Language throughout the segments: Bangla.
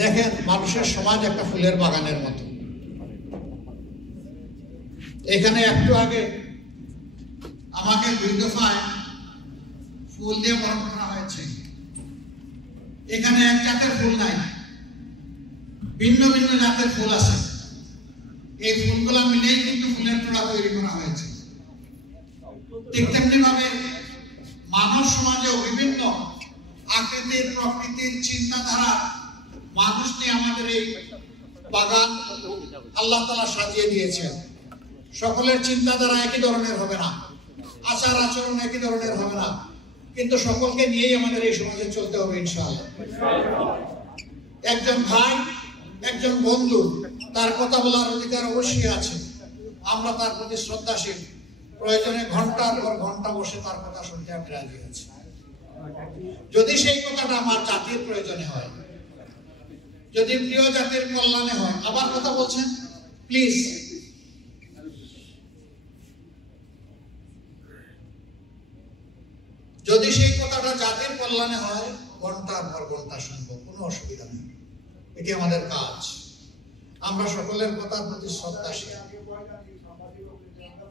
দেখেন, মানুষের সমাজ একটা ফুলের বাগানের মতো। এখানে একটু আগে আমাকে 2 দফায় ফুল দিয়ে বরণ করা হয়েছে। এখানে এক জাতের ফুল নাই, ভিন্ন ভিন্ন জাতের ফুল আছে। এই ফুলগুলো মিলেই কিন্তু ফুলের তোড়া তৈরি করা হয়েছে। ঠিক তেমনি ভাবে মানব সমাজেও বিভিন্ন আকৃতির, প্রকৃতির, চিন্তাধারা মানুষ নিয়ে আমাদের এই বাগান আল্লাহ তাআলা সাজিয়ে দিয়েছেন। সকলের চিন্তাধারা একই ধরনের হবে না, আচার আচরণ একই ধরনের হবে না, কিন্তু সকলকে নিয়েই আমাদের এই সমাজে চলতে হবে ইনশাআল্লাহ। একজন ভাই, একজন বন্ধু, তার কথা বলার অধিকার অবশ্যই আছে। আমরা তার প্রতি শ্রদ্ধাশীল, প্রয়োজনে ঘন্টার পর ঘন্টা বসে তার কথা শুনতে আমি রাজি আছি, যদি সেই কথাটা আমার জাতির প্রয়োজনে হয়, যদি প্রিয় জাতির কল্যাণে হয়। আবার কথা বলছেন প্লিজ। যদি সেই কথাটা জাতির কল্যাণে হয়, ঘন্টার পর ঘন্টা শুনবো, কোনো অসুবিধা নেই। এটি আমাদের কাজ। আমরা সকলের কথার প্রতি শ্রদ্ধাশীল,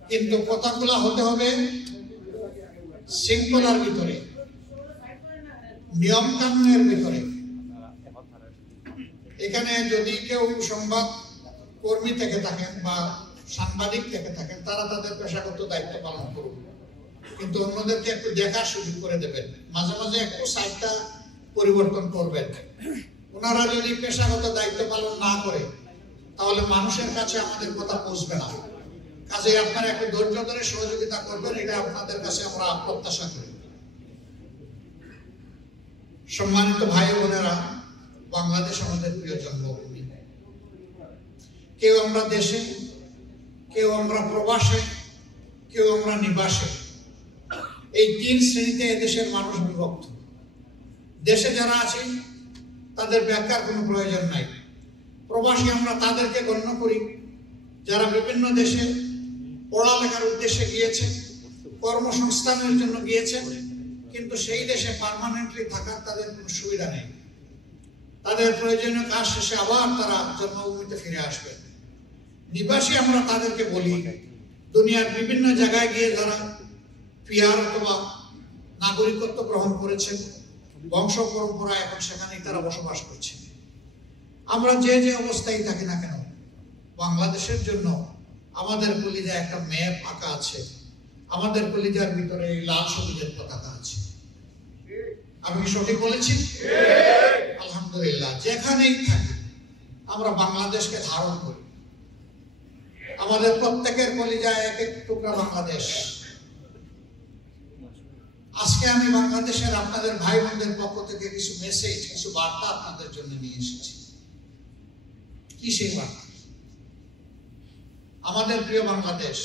কিন্তু কথাগুলো হতে হবে শৃঙ্খলার ভিতরে, নিয়ম কানুনের ভিতরে। এখানে যদি কেউ সংবাদ কর্মী থেকে থাকেন বা সাংবাদিক থেকে থাকেন, তারা তাদের পেশাগত দায়িত্ব পালন করুন, কিন্তু অন্যদেরকে একটু দেখার সুযোগ করে দেবেন। মাঝে মাঝে একটু সাইডটা পরিবর্তন করবেন। ওনারা যদি পেশাগত দায়িত্ব পালন না করে, তাহলে মানুষের কাছে আমাদের কথা পৌঁছবে না। কাজে আপনারা একটু ধৈর্য ধরে সহযোগিতা করবেন, এটা আপনাদের কাছে আমরা প্রত্যাশা করি। সম্মানিত ভাই বোনেরা, বাংলাদেশ আমাদের প্রিয় জন্মভূমি। কেউ আমরা দেশে, কেউ আমরা প্রবাসে, কেউ আমরা নিবাসে। এই 3 শ্রেণীতে এদেশের মানুষ বিভক্ত। দেশে যারা আছে তাদের ব্যাখ্যার কোনো প্রয়োজন নাই। প্রবাসী আমরা তাদেরকে গণ্য করি যারা বিভিন্ন দেশে পড়ালেখার উদ্দেশ্যে গিয়েছে, কর্মসংস্থানের জন্য গিয়েছে, কিন্তু সেই দেশে পার্মানেন্টলি থাকার তাদের কোনো সুবিধা নেই। তাদের প্রয়োজনীয় কাজ শেষে আবার তারা জন্মভূমিতে ফিরে আসবে। নিবাসী আমরা তাদেরকে বলি দুনিয়ার বিভিন্ন জায়গায় গিয়ে যারা পিআর অথবা নাগরিকত্ব গ্রহণ করেছেন, বংশ পরম্পরা এখন সেখানেই তারা বসবাস করছে। আমরা যে যে অবস্থায় থাকি না কেন, বাংলাদেশের জন্য আমাদের কলিজায় একটা ম্যাপ আঁকা আছে, আমাদের কলিজার ভিতরে এই লাল সবুজের পতাকা আছে। আমি কি সঠিক বলেছি? আলহামদুলিল্লাহ। যেখানেই থাকি আমরা বাংলাদেশকে ধারণ করি। আমাদের প্রত্যেকের কলিজায় এক এক টুকরা বাংলাদেশ। আজকে আমি বাংলাদেশের আপনাদের ভাই বোনদের পক্ষ থেকে কিছু মেসেজ, কিছু বার্তা আপনাদের জন্য নিয়ে এসেছি। কি সেই বার্তা? আমাদের প্রিয় বাংলাদেশ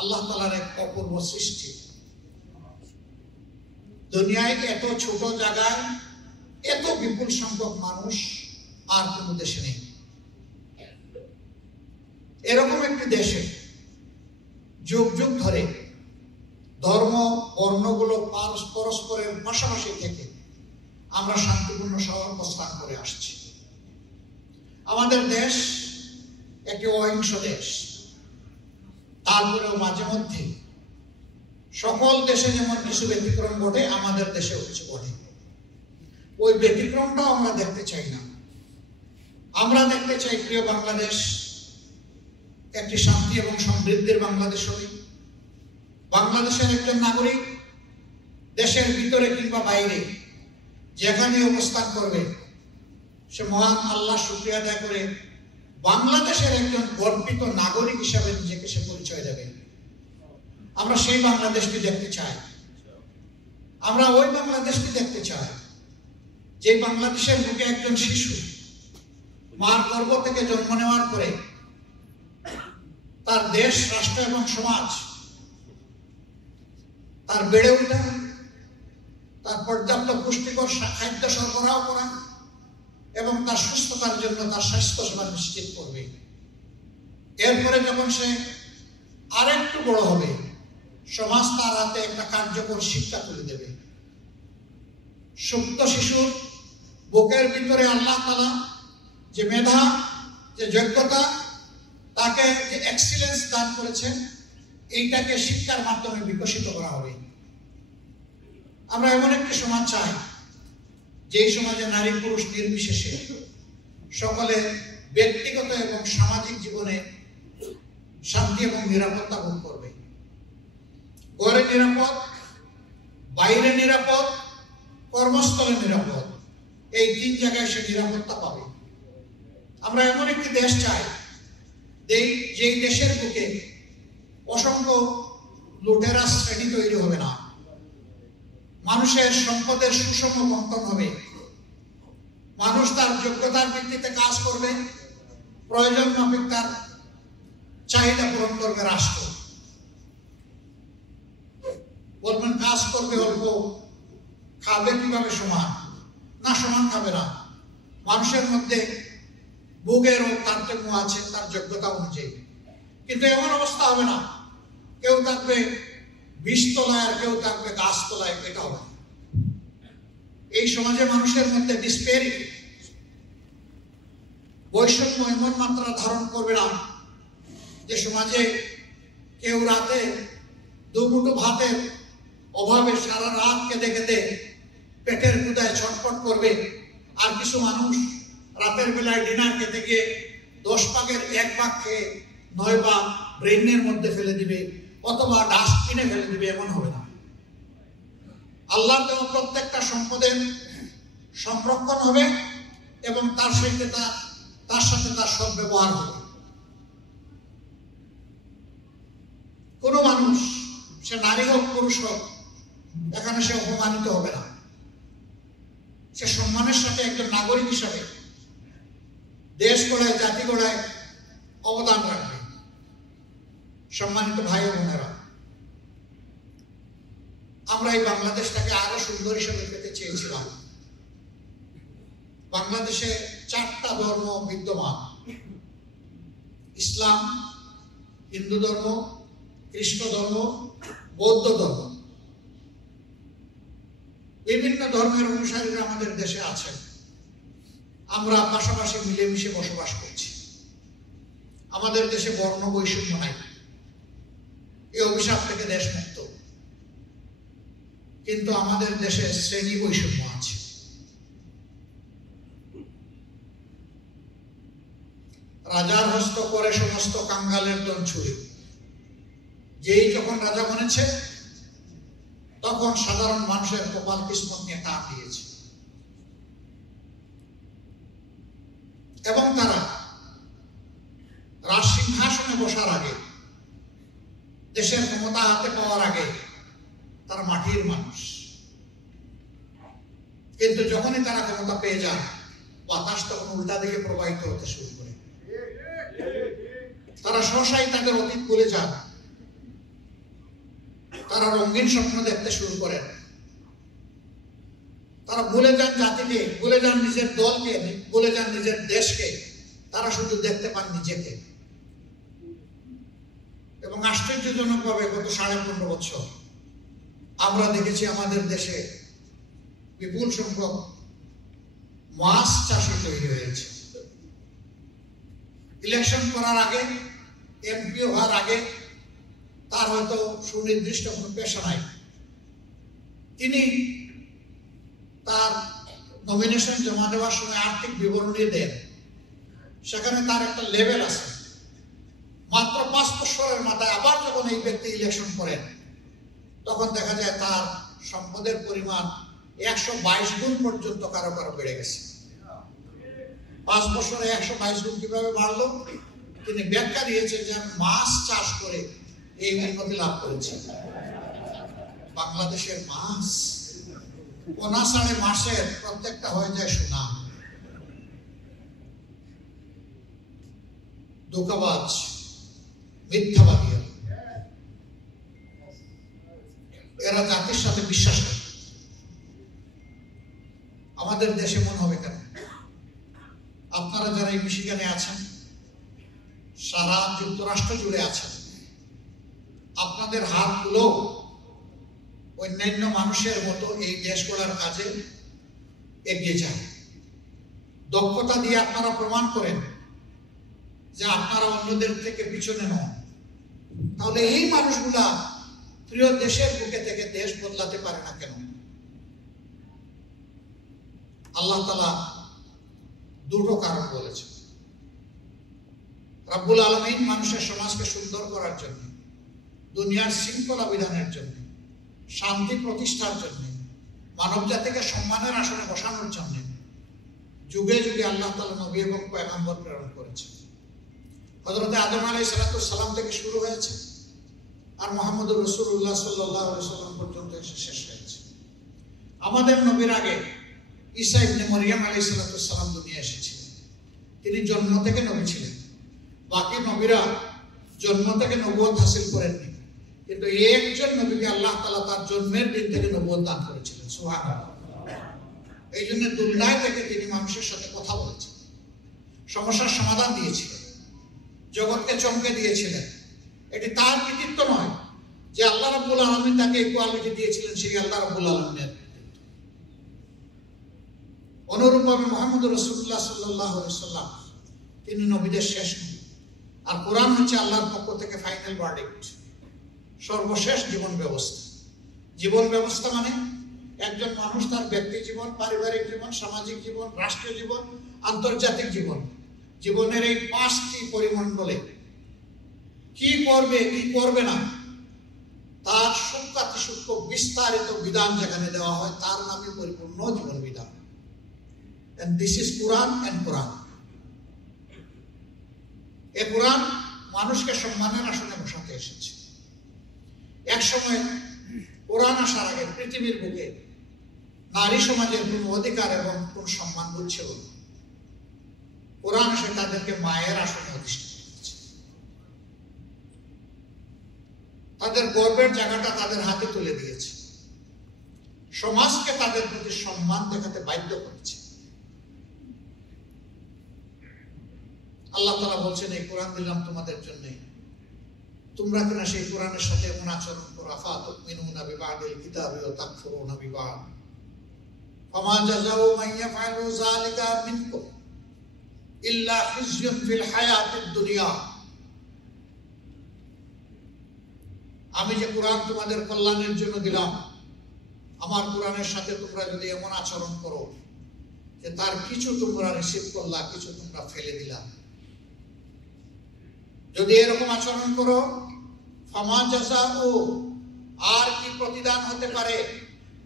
আল্লাহ তাআলার এক অপূর্ব সৃষ্টি। দুনিয়ায় এত ছোট জায়গায় এত বিপুল সংখ্যক মানুষ আর কোনো দেশে নেই। এরকম একটি দেশে যুগ যুগ ধরে ধর্ম বর্ণগুলো পরস্পরের পাশাপাশি থেকে আমরা শান্তিপূর্ণ অবস্থান করে আসছি। আমাদের দেশ একটি অহিংস দেশ। তারপরেও মাঝে মধ্যে সকল দেশে যেমন কিছু ব্যতিক্রম ঘটে, আমাদের দেশেও কিছু ঘটে। ওই ব্যতিক্রমটাও আমরা দেখতে চাই না। আমরা দেখতে চাই প্রিয় বাংলাদেশ একটি শান্তি এবং সমৃদ্ধির বাংলাদেশ হবে। বাংলাদেশের একজন নাগরিক দেশের ভিতরে কিংবা বাইরে যেখানে অবস্থান করবে, সে মহান আল্লাহ শুকরিয়া আদায় করে বাংলাদেশের একজন গর্বিত নাগরিক হিসাবে নিজেকে সে পরিচয় দেবে। আমরা সেই বাংলাদেশকে দেখতে চাই। আমরা ওই বাংলাদেশকে দেখতে চাই যে বাংলাদেশের বুকে একজন শিশু মার গর্ভ থেকে জন্ম নেওয়ার পরে তার দেশ, রাষ্ট্র এবং সমাজ তার বেড়ে ওঠা, তার পর্যাপ্ত পুষ্টিকর খাদ্য সরবরাহ করা এবং তার সুস্থতার জন্য তার স্বাস্থ্য সেবা নিশ্চিত করবে। এরপরে যখন সে আরেকটু বড় হবে, সমাজ তার হাতে একটা কার্যকর শিক্ষা তুলে দেবে। সুপ্ত শিশুর বুকের ভিতরে আল্লাহ তাআলা যে মেধা, যে যোগ্যতা, তাকে যে এক্সিলেন্স দান করেছেন, এইটাকে শিক্ষার মাধ্যমে বিকশিত করা হবে। আমরা এমন একটি সমাজ চাই যে সমাজে নারী পুরুষ নির্বিশেষে সকলে ব্যক্তিগত এবং সামাজিক জীবনে শান্তি এবং নিরাপত্তা ভোগ করবে। ঘরে নিরাপদ, বাইরে নিরাপদ, কর্মস্থলে নিরাপদ, এই 3 জায়গায় সে নিরাপত্তা পাবে। আমরা এমন একটি দেশ চাই যেই দেশের বুকে অসংখ্য লুটেরা শ্রেণী তৈরি হবে না, মানুষের সম্পদের সুষম বন্টন হবে, মানুষ তার যোগ্যতার ভিত্তিতে কাজ করবে, প্রয়োজন মাফিক তার চাহিদা পূরণ করবে রাষ্ট্র। বলবেন কাজ করবে অল্প, খাবে কিভাবে সমান? না, সমান খাবে না। মানুষের মধ্যে ভোগের ও তারতম্য আছে তার যোগ্যতা অনুযায়ী। কিন্তু এমন অবস্থা হবে না কেউ থাকবে 20 তলায় আর কেউ থাকবে গাছ তলায়, এটা হবে। এই সমাজে মানুষের মধ্যে ডিসপেরিটি, বৈষম্য এমন মাত্রা ধারণ করবে না যে সমাজে কেউ রাতে 2 মুঠো ভাতের অভাবে সারা রাত কেঁদে কেঁদে পেটের ক্ষুধায় ছটফট করবে, আর কিছু মানুষ রাতের বেলায় ডিনার খেতে গিয়ে 10 ভাগের 1 ভাগ খেয়ে 9 ভাগ ব্রেনের মধ্যে ফেলে দিবে অথবা ডাস্টবিনে ফেলে দিবে, এমন হবে না। আল্লাহর দেওয়া প্রত্যেকটা সম্পদের সংরক্ষণ হবে এবং তার সাথে তার সদ্ব্যবহার হবে। কোন মানুষ, সে নারী হোক পুরুষ হোক, এখানে সে অপমানিত হবে না। সে সম্মানের সাথে একজন নাগরিক হিসাবে দেশ গড়ায়, জাতি গড়ায় অবদান রাখবে। সম্মানিত ভাই ও বোনেরা, আমরা এই বাংলাদেশটাকে আরো সুন্দর হিসেবে পেতে চেয়েছিলাম। বাংলাদেশে 4টা ধর্ম বিদ্যমান: ইসলাম, হিন্দু ধর্ম, খ্রিস্ট ধর্ম, বৌদ্ধ ধর্ম। বিভিন্ন ধর্মের অনুসারীরা আমাদের দেশে আছেন। আমরা পাশাপাশি মিলেমিশে বসবাস করছি। আমাদের দেশে বর্ণ বৈষম্য নাই, এই অভিশাপ থেকে দেশ মুক্ত। কিন্তু আমাদের দেশে শ্রেণী বৈষম্য আছে। রাজার হস্ত করে সমস্ত কাঙ্গালের দন ছুঁড়ে। যেই যখন রাজা বনেছে তখন সাধারণ মানুষের কপাল কিসমত নিয়ে টান দিয়েছে এবং তারা রাজসিংহাসনে বসার আগে, দেশের ক্ষমতা হাতে পাওয়ার আগে তারা মাটির মানুষ। কিন্তু যখনই তারা ক্ষমতা পেয়ে যান, বাতাস তখন উল্টা দিকে প্রবাহিত হতে শুরু করে। তারা সহসাই তাদের অতীত ভুলে যান, তারা রঙিন স্বপ্ন দেখতে শুরু করেন। তারা ভুলে যান জাতিকে, ভুলে যান নিজের দলকে, ভুলে যান নিজের দেশকে। তারা শুধু দেখতে পান নিজেকে। এবং আশ্চর্যজনক ভাবে গত 15.5 বছর আমরা দেখেছি আমাদের দেশে বিপুল সংখ্যক মাছ চাষি তৈরি হয়েছে। ইলেকশন করার আগে, এমপি হওয়ার আগে তার হয়তো সুনির্দিষ্ট কোনো পেশা নাই, তিনি তার নমিনেশন জমা দেওয়ার সময় আর্থিক বিবরণী দেন, সেখানে তার একটা লেভেল আছে। মাত্র 5 বছরের মাথায় আবার যখন এই ব্যক্তি ইলেকশন করেন, তখন দেখা যায় তার সম্পদের পরিমাণ 122 গুণ পর্যন্ত কারো কারো বেড়ে গেছে। 5 বছরে 122 গুণ কিভাবে বাড়লো? তিনি ব্যাখ্যা দিয়েছেন যে আমি মাছ চাষ করে এই উন্নতি লাভ করেছি। বাংলাদেশের মাছ ৫৯ মাসের প্রত্যেকটা হয়ে যায় সোনা। ধোঁকাবাজ, মিথ্যাবাদী, এরা জাতির সাথে বিশ্বাস করে। আমাদের দেশে মনে হবে কেন? আপনারা যারা এই মিশিগানে আছেন, সারা যুক্তরাষ্ট্র জুড়ে আছেন, আপনাদের হাতগুলো অন্যান্য মানুষের মতো এই দেশ গড়ার কাজে এগিয়ে যায়। দক্ষতা দিয়ে আপনারা প্রমাণ করেন যে আপনারা অন্যদের থেকে পিছনে নন, তাহলে এই মানুষগুলা প্রিয় দেশের বুকে থেকে দেশ বদলাতে পারে না কেন? আল্লাহ তাআলা দুটো কারণ বলেছেন। রব্বুল আলামিন মানুষের সমাজকে সুন্দর করার জন্য, দুনিয়ার শৃঙ্খলা বিধানের জন্য, শান্তি প্রতিষ্ঠার জন্য, মানব জাতিকে সম্মানের আসনে বসানোর জন্য যুগে যুগে আল্লাহ তাআলা নবী এবং পয়গম্বর প্রেরণ করেছেন। হযরত আদম আলাইহিস সালাম থেকে শুরু হয়েছে আর মুহাম্মদুর রাসূলুল্লাহ সাল্লাল্লাহু আলাইহি ওয়াসাল্লাম পর্যন্ত এসে শেষ হয়েছে। আমাদের নবীর আগে ঈসা ইবনে মারইয়াম আলাইহিস সালাম দুনিয়া এসেছিলেন। তিনি জন্ম থেকে নবী ছিলেন। বাকি নবীরা জন্ম থেকে নবুয়ত হাসিল করেননি, কিন্তু একজন নবীকে আল্লাহ তাআলা তার জন্মের দিন থেকে নবুয়ত দান করেছিলেন। সুবহানাল্লাহ। এই জন্য দুনিয়া থেকে তিনি মানুষের সাথে কথা বলেছেন, সমস্যার সমাধান দিয়েছিলেন, জগৎকে চমকে দিয়েছিলেন। এটি তার কৃতিত্ব নয় যে আল্লাহ রাব্বুল আলামিন তাকে এই কোয়ালিটি দিয়েছিলেন, সেই আল্লাহ রাব্বুল আলামিনের কৃতিত্ব। অনুরূপভাবে মুহাম্মদুর রাসূলুল্লাহ সাল্লাল্লাহু আলাইহি ওয়াসাল্লাম তিনি নবীদের শেষ নবী, আর কোরআন হচ্ছে আল্লাহর পক্ষ থেকে ফাইনাল ভার্ডিক্ট, সর্বশেষ জীবন ব্যবস্থা। জীবন ব্যবস্থা মানে একজন মানুষ তার ব্যক্তি জীবন, পারিবারিক জীবন, সামাজিক জীবন, রাষ্ট্রীয় জীবন, আন্তর্জাতিক জীবন, জীবনের এই 5টি পরিমণ্ডলে কি করবে কি করবে না তার সূক্ষ্ম বিস্তারিত বিধান যেখানে দেওয়া হয় তার নামে পরিপূর্ণ জীবন বিধান। And this is Quran and Quran. এই কোরআন মানুষকে সম্মানের আসনে বসাতে এসেছে। এক সময় কোরআন আসার আগে পৃথিবীর বুকে নারী সমাজের কোন অধিকার এবং কোন সম্মান ছিল না। কোরআন এসে তাদেরকে মায়ের আসনে অধিষ্ঠিত করেছে। তাদের গর্বের জায়গাটা তাদের হাতে তুলে দিয়েছে, সমাজকে তাদের প্রতি সম্মান দেখাতে বাধ্য করেছে। আল্লাহ তাআলা বলছেন, এই কোরআন দিলাম তোমাদের জন্য, তোমরা কিনা সেই কোরআনের সাথে এমন আচরণ করো। আফাতুমিনুনা বিবাদিল কিতাবি ওয়া তাকফুরুনা বিবাদ ফামা জাযাউ মান ইয়াফআলু যালিকা মিনকুম ইল্লা খিজয়ুন ফিল হায়াতিদ দুনিয়া। আমি যে কোরআন তোমাদের কল্যাণের জন্য দিলাম, আমার কোরআনের সাথে তোমরা যদি এমন আচরণ করো যে তার কিছু তোমরা রিসিভ করলা, কিছু তোমরা ফেলে দিলা, যদি এরকম আচরণ করো, ফামা জাযাউ, আর কি প্রতিদান হতে পারে,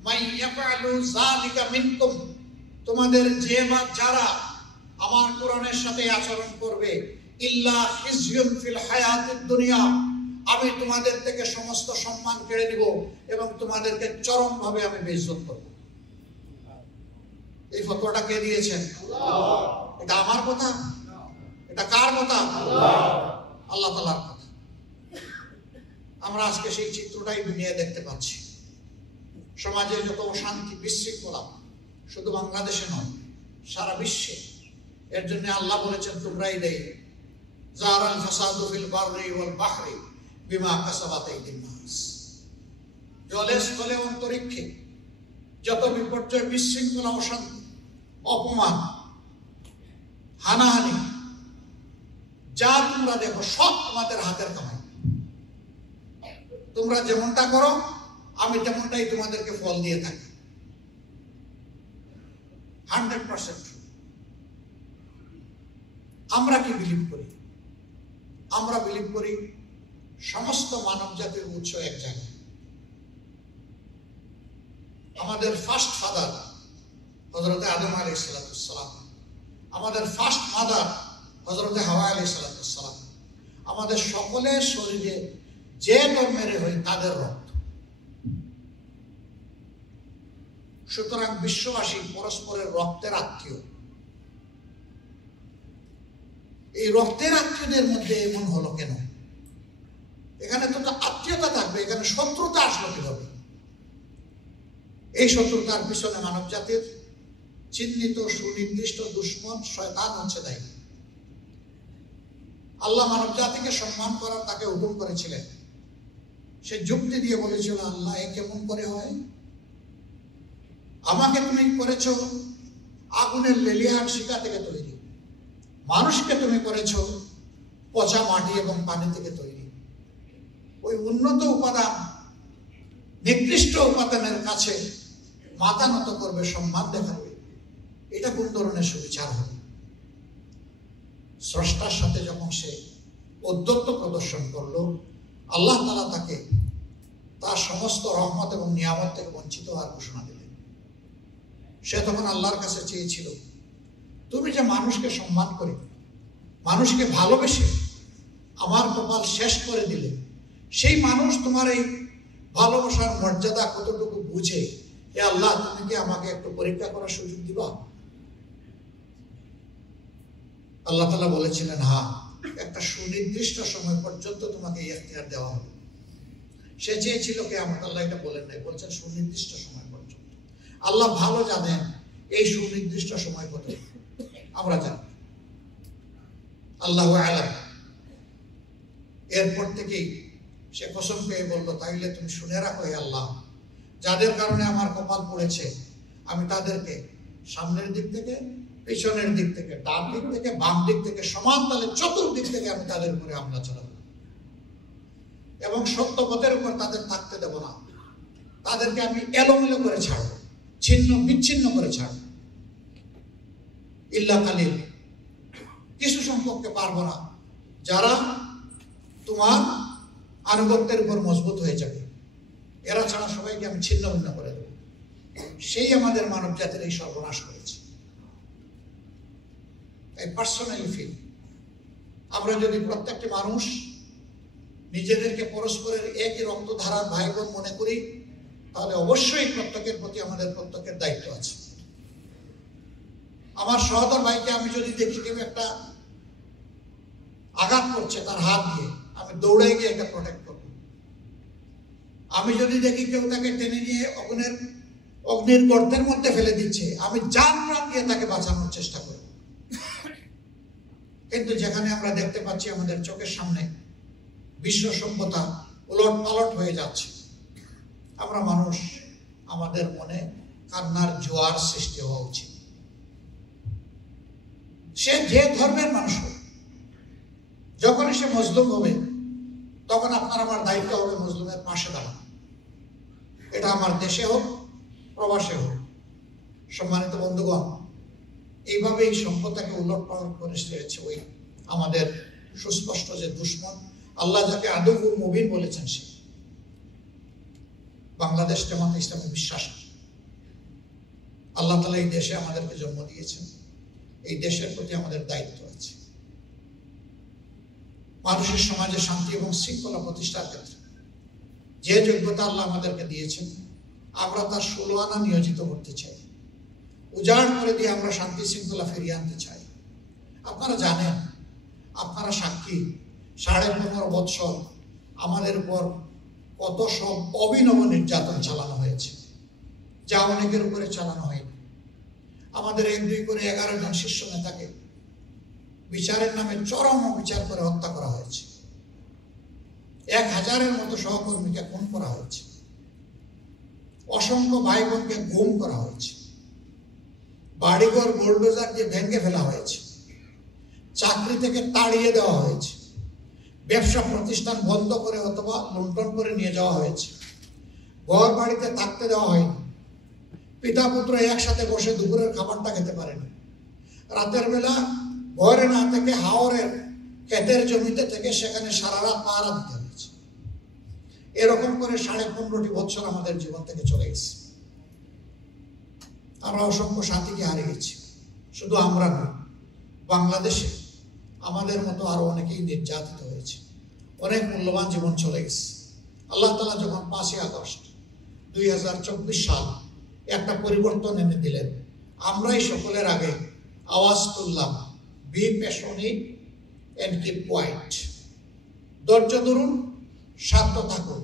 মান ইয়াফআলু যালিকা মিনকুম, তোমাদের যে বা যারা আমার কোরআনের সাথে আচরণ করবে, ইল্লা খিজয়ুন ফিল হায়াতিদ দুনিয়া, আমি তোমাদের থেকে সমস্ত সম্মান কেড়ে নিব এবং তোমাদেরকে চরমভাবে আমি বেইজ্জত করব। এই ফতোয়াটা কে দিয়েছেন? আল্লাহ। এটা আমার কথা? এটা কার কথা? আল্লাহ তাআলার কথা। আমরা আজকে সেই চিত্রটাই দুনিয়ায় দেখতে পাচ্ছি। সমাজে যত অশান্তি, বিশৃঙ্খলা, শুধু বাংলাদেশে নয়, সারা বিশ্বে। এর জন্য আল্লাহ বলেছেন, তোমরাই দেই জারাল ফাসাদু ফিল বাররি ওয়াল বাহরি বিমা কাসাবাত আইদিন নাস। জলে স্থলে অন্তরিক্ষে যত বিপর্যয়, বিশৃঙ্খলা, অশান্তি, অপমান, হানাহানি, যা তোমরা দেখো সব তোমাদের হাতের কামাই। তোমরা যেমনটা করো আমি তেমনটাই তোমাদেরকে ফল দিয়ে থাকি। 100% আমরা কি বিলিভ করি? আমরা বিলিভ করি সমস্ত মানব জাতির উৎস এক জায়গায়। আমাদের ফার্স্ট ফাদার হযরত আদম আলাইহিস সালাম, আমাদের ফার্স্ট মাদার হযরত হাওয়া আলাইহিস সালাম, আমাদের সকলের শরীরে যে ধর্মের হয় তাদের রক্ত। সুতরাং বিশ্ববাসী পরস্পরের রক্তের আত্মীয়। এই রক্তের আত্মীয়দের মধ্যে এমন হলো কেন? এখানে তো আত্মীয়তা থাকবে, এখানে শত্রুতা আসলো কিভাবে? এই শত্রুতার পিছনে মানব জাতির চিহ্নিত সুনির্দিষ্ট দুশমন শয়তান হচ্ছে দায়ী। আল্লাহ মানব জাতিকে সম্মান করার তাকে হুকুম করেছিলেন। সে যুক্তি দিয়ে বলেছিল, আল্লাহ এ কেমন করে হয়? আমাকে তুমি করেছো, আগুনের লেলিহান শিখা থেকে তৈরি। মানুষকে তুমি করেছো পচা মাটি এবং পানি থেকে তৈরি। ওই উন্নত উপাদান নিকৃষ্ট উপাদানের কাছে মাথা নত করবে, সম্মান দেখাবে, এটা কোন ধরনের সুবিচার হবে? স্রষ্টার সাথে যখন সে ঔদ্ধত্য প্রদর্শন করলো, আল্লাহ তাআলা তাকে তার সমস্ত রহমত এবং নিয়ামত থেকে বঞ্চিত হওয়ার ঘোষণা দিলেন। সে তখন আল্লাহর কাছে চেয়েছিল, তুমি যে মানুষকে সম্মান করে, মানুষকে ভালোবেসে আমার কপাল শেষ করে দিলে, সেই মানুষ তোমার এই ভালোবাসার মর্যাদা কতটুকু বুঝে, হে আল্লাহ তুমি কি আমাকে একটু পরীক্ষা করার সুযোগ দিবা? আল্লাহ তাআলা বলেছিলেন, হ্যাঁ, একটা সুনির্দিষ্ট সময় পর্যন্ত তোমাকে ইখতিয়ার দেওয়া হবে। সে চেয়েছিল কিয়ামত, আল্লাহ এটা বলেন নাই, বলছেন সুনির্দিষ্ট সময় পর্যন্ত। আল্লাহ ভালো জানেন এই সুনির্দিষ্ট সময় কত, আমরা জানি, আল্লাহু আ'লাম। এরপর থেকেই সে কসম পেয়ে বলল, তাইলে তুমি শুনে রাখো হে আল্লাহ, যাদের কারণে আমার কপাল পড়েছে, আমি তাদেরকে সামনের দিক থেকে, পিছনের দিক থেকে, ডান দিক থেকে, বাম দিক থেকে, সমান তালে চতুর্দিক থেকে আমি তাদের উপরে হামলা চালাবো এবং সত্য পথের উপর তাদের থাকতে দেব না। তাদেরকে আমি এলোমেলো করে ছাড়বো, ছিন্ন বিচ্ছিন্ন করে ছাড়বো। ইল্লা কালিল, কিছু সংখ্যককে পারবো না, যারা তোমার আনুগত্যের উপর মজবুত হয়ে যাবে, এরা ছাড়া সবাইকে আমি ছিন্ন ভিন্ন করে দেব। সেই আমাদের মানব জাতির এই সর্বনাশ করেছে। এই পার্সোনালি ফিল, আমরা যদি প্রত্যেকটি মানুষ নিজেদেরকে পরস্পরের একই রক্তধারার ভাই বোন মনে করি, তাহলে অবশ্যই প্রত্যেকের প্রতি আমাদের প্রত্যেকের দায়িত্ব আছে। আমার সহোদর ভাইকে আমি যদি দেখি কেউ একটা আঘাত করছে তার হাত দিয়ে, আমি দৌড়ে গিয়ে এটা প্রোটেক্ট করব। আমি যদি দেখি কেউ তাকে টেনে নিয়ে অগ্নির গর্তের মধ্যে ফেলে দিচ্ছে, আমি জান প্রাণ দিয়ে তাকে বাঁচানোর চেষ্টা করব। কিন্তু যেখানে আমরা দেখতে পাচ্ছি আমাদের চোখের সামনে বিশ্ব সভ্যতা উলট পালট হয়ে যাচ্ছে, আমরা মানুষ, আমাদের মনে কান্নার জোয়ার সৃষ্টি হওয়া উচিত। সে যে ধর্মের মানুষ হোক, যখনই সে মজলুম হবে, তখন আপনার আমার দায়িত্ব হবে মজলুমের পাশে দাঁড়ানো। এটা আমার দেশে হোক, প্রবাসে হোক। সম্মানিত বন্ধুগণ, এইভাবে এই সভ্যতাকে উলট পালট করে এসেছে ওই আমাদের সুস্পষ্ট যে দুশ্মন, আল্লাহ যাকে আদু মুবিন বলেছেন, সে বাংলাদেশ জামাতে ইসলামে বিশ্বাস। আল্লাহ তাআলা এই দেশে আমাদেরকে জন্ম দিয়েছেন, এই দেশের প্রতি আমাদের দায়িত্ব আছে। মানুষের সমাজে শান্তি এবং শৃঙ্খলা প্রতিষ্ঠার ক্ষেত্রে যে যোগ্যতা আল্লাহ আমাদেরকে দিয়েছেন, আমরা তার 16 আনা নিয়োজিত করতে চাই। উজাড় করে দিয়ে আমরা শান্তি শৃঙ্খলা ফিরিয়ে আনতে চাই। আপনারা জানেন, আপনারা সাক্ষী, 15.5 বছর আমাদের উপর কত সব অভিনব নির্যাতন চালানো হয়েছে, যা অনেকের উপরে চালানো হয়নি। আমাদের 1-2 করে 11 জন শীর্ষ নেতাকে বিচারের নামে চরম বিচার করে হত্যা করা হয়েছে। 1000-এর মতো সহকর্মীকে খুন করা হয়েছে। অসংখ্য ভাই বোনকে গুম করা হয়েছে। বাড়িঘর বুলডোজার দিয়ে ভেঙে ফেলা হয়েছে। চাকরি থেকে তাড়িয়ে দেওয়া হয়েছে। ব্যবসা প্রতিষ্ঠান বন্ধ করে অথবা লুণ্ঠন করে নিয়ে যাওয়া হয়েছে। ঘর বাড়িতে থাকতে দেওয়া হয়নি। পিতা পুত্র একসাথে বসে দুপুরের খাবারটা খেতে পারেনি। রাতের বেলা ঘরে না থেকে হাওরের ক্ষেতের জমিতে থেকে সেখানে সারা রাত পাহারা দিতে হয়েছে। এরকম করে 15.5 বছর আমাদের জীবন থেকে চলে গেছে। আমরা অসংখ্য সাথীকে হারিয়েছি। শুধু আমরা না, বাংলাদেশে আমাদের মতো আরো অনেকেই নির্যাতিত হয়েছে। অনেক মূল্যবান জীবন চলে গেছে। আল্লাহ তাআলা যখন 5ই আগস্ট 2024 সাল একটা পরিবর্তন এনে দিলেন, আমরাই সকলের আগে আওয়াজ তুললাম, be passionate and keep quiet. ধৈর্য ধরুন, শান্ত থাকুন,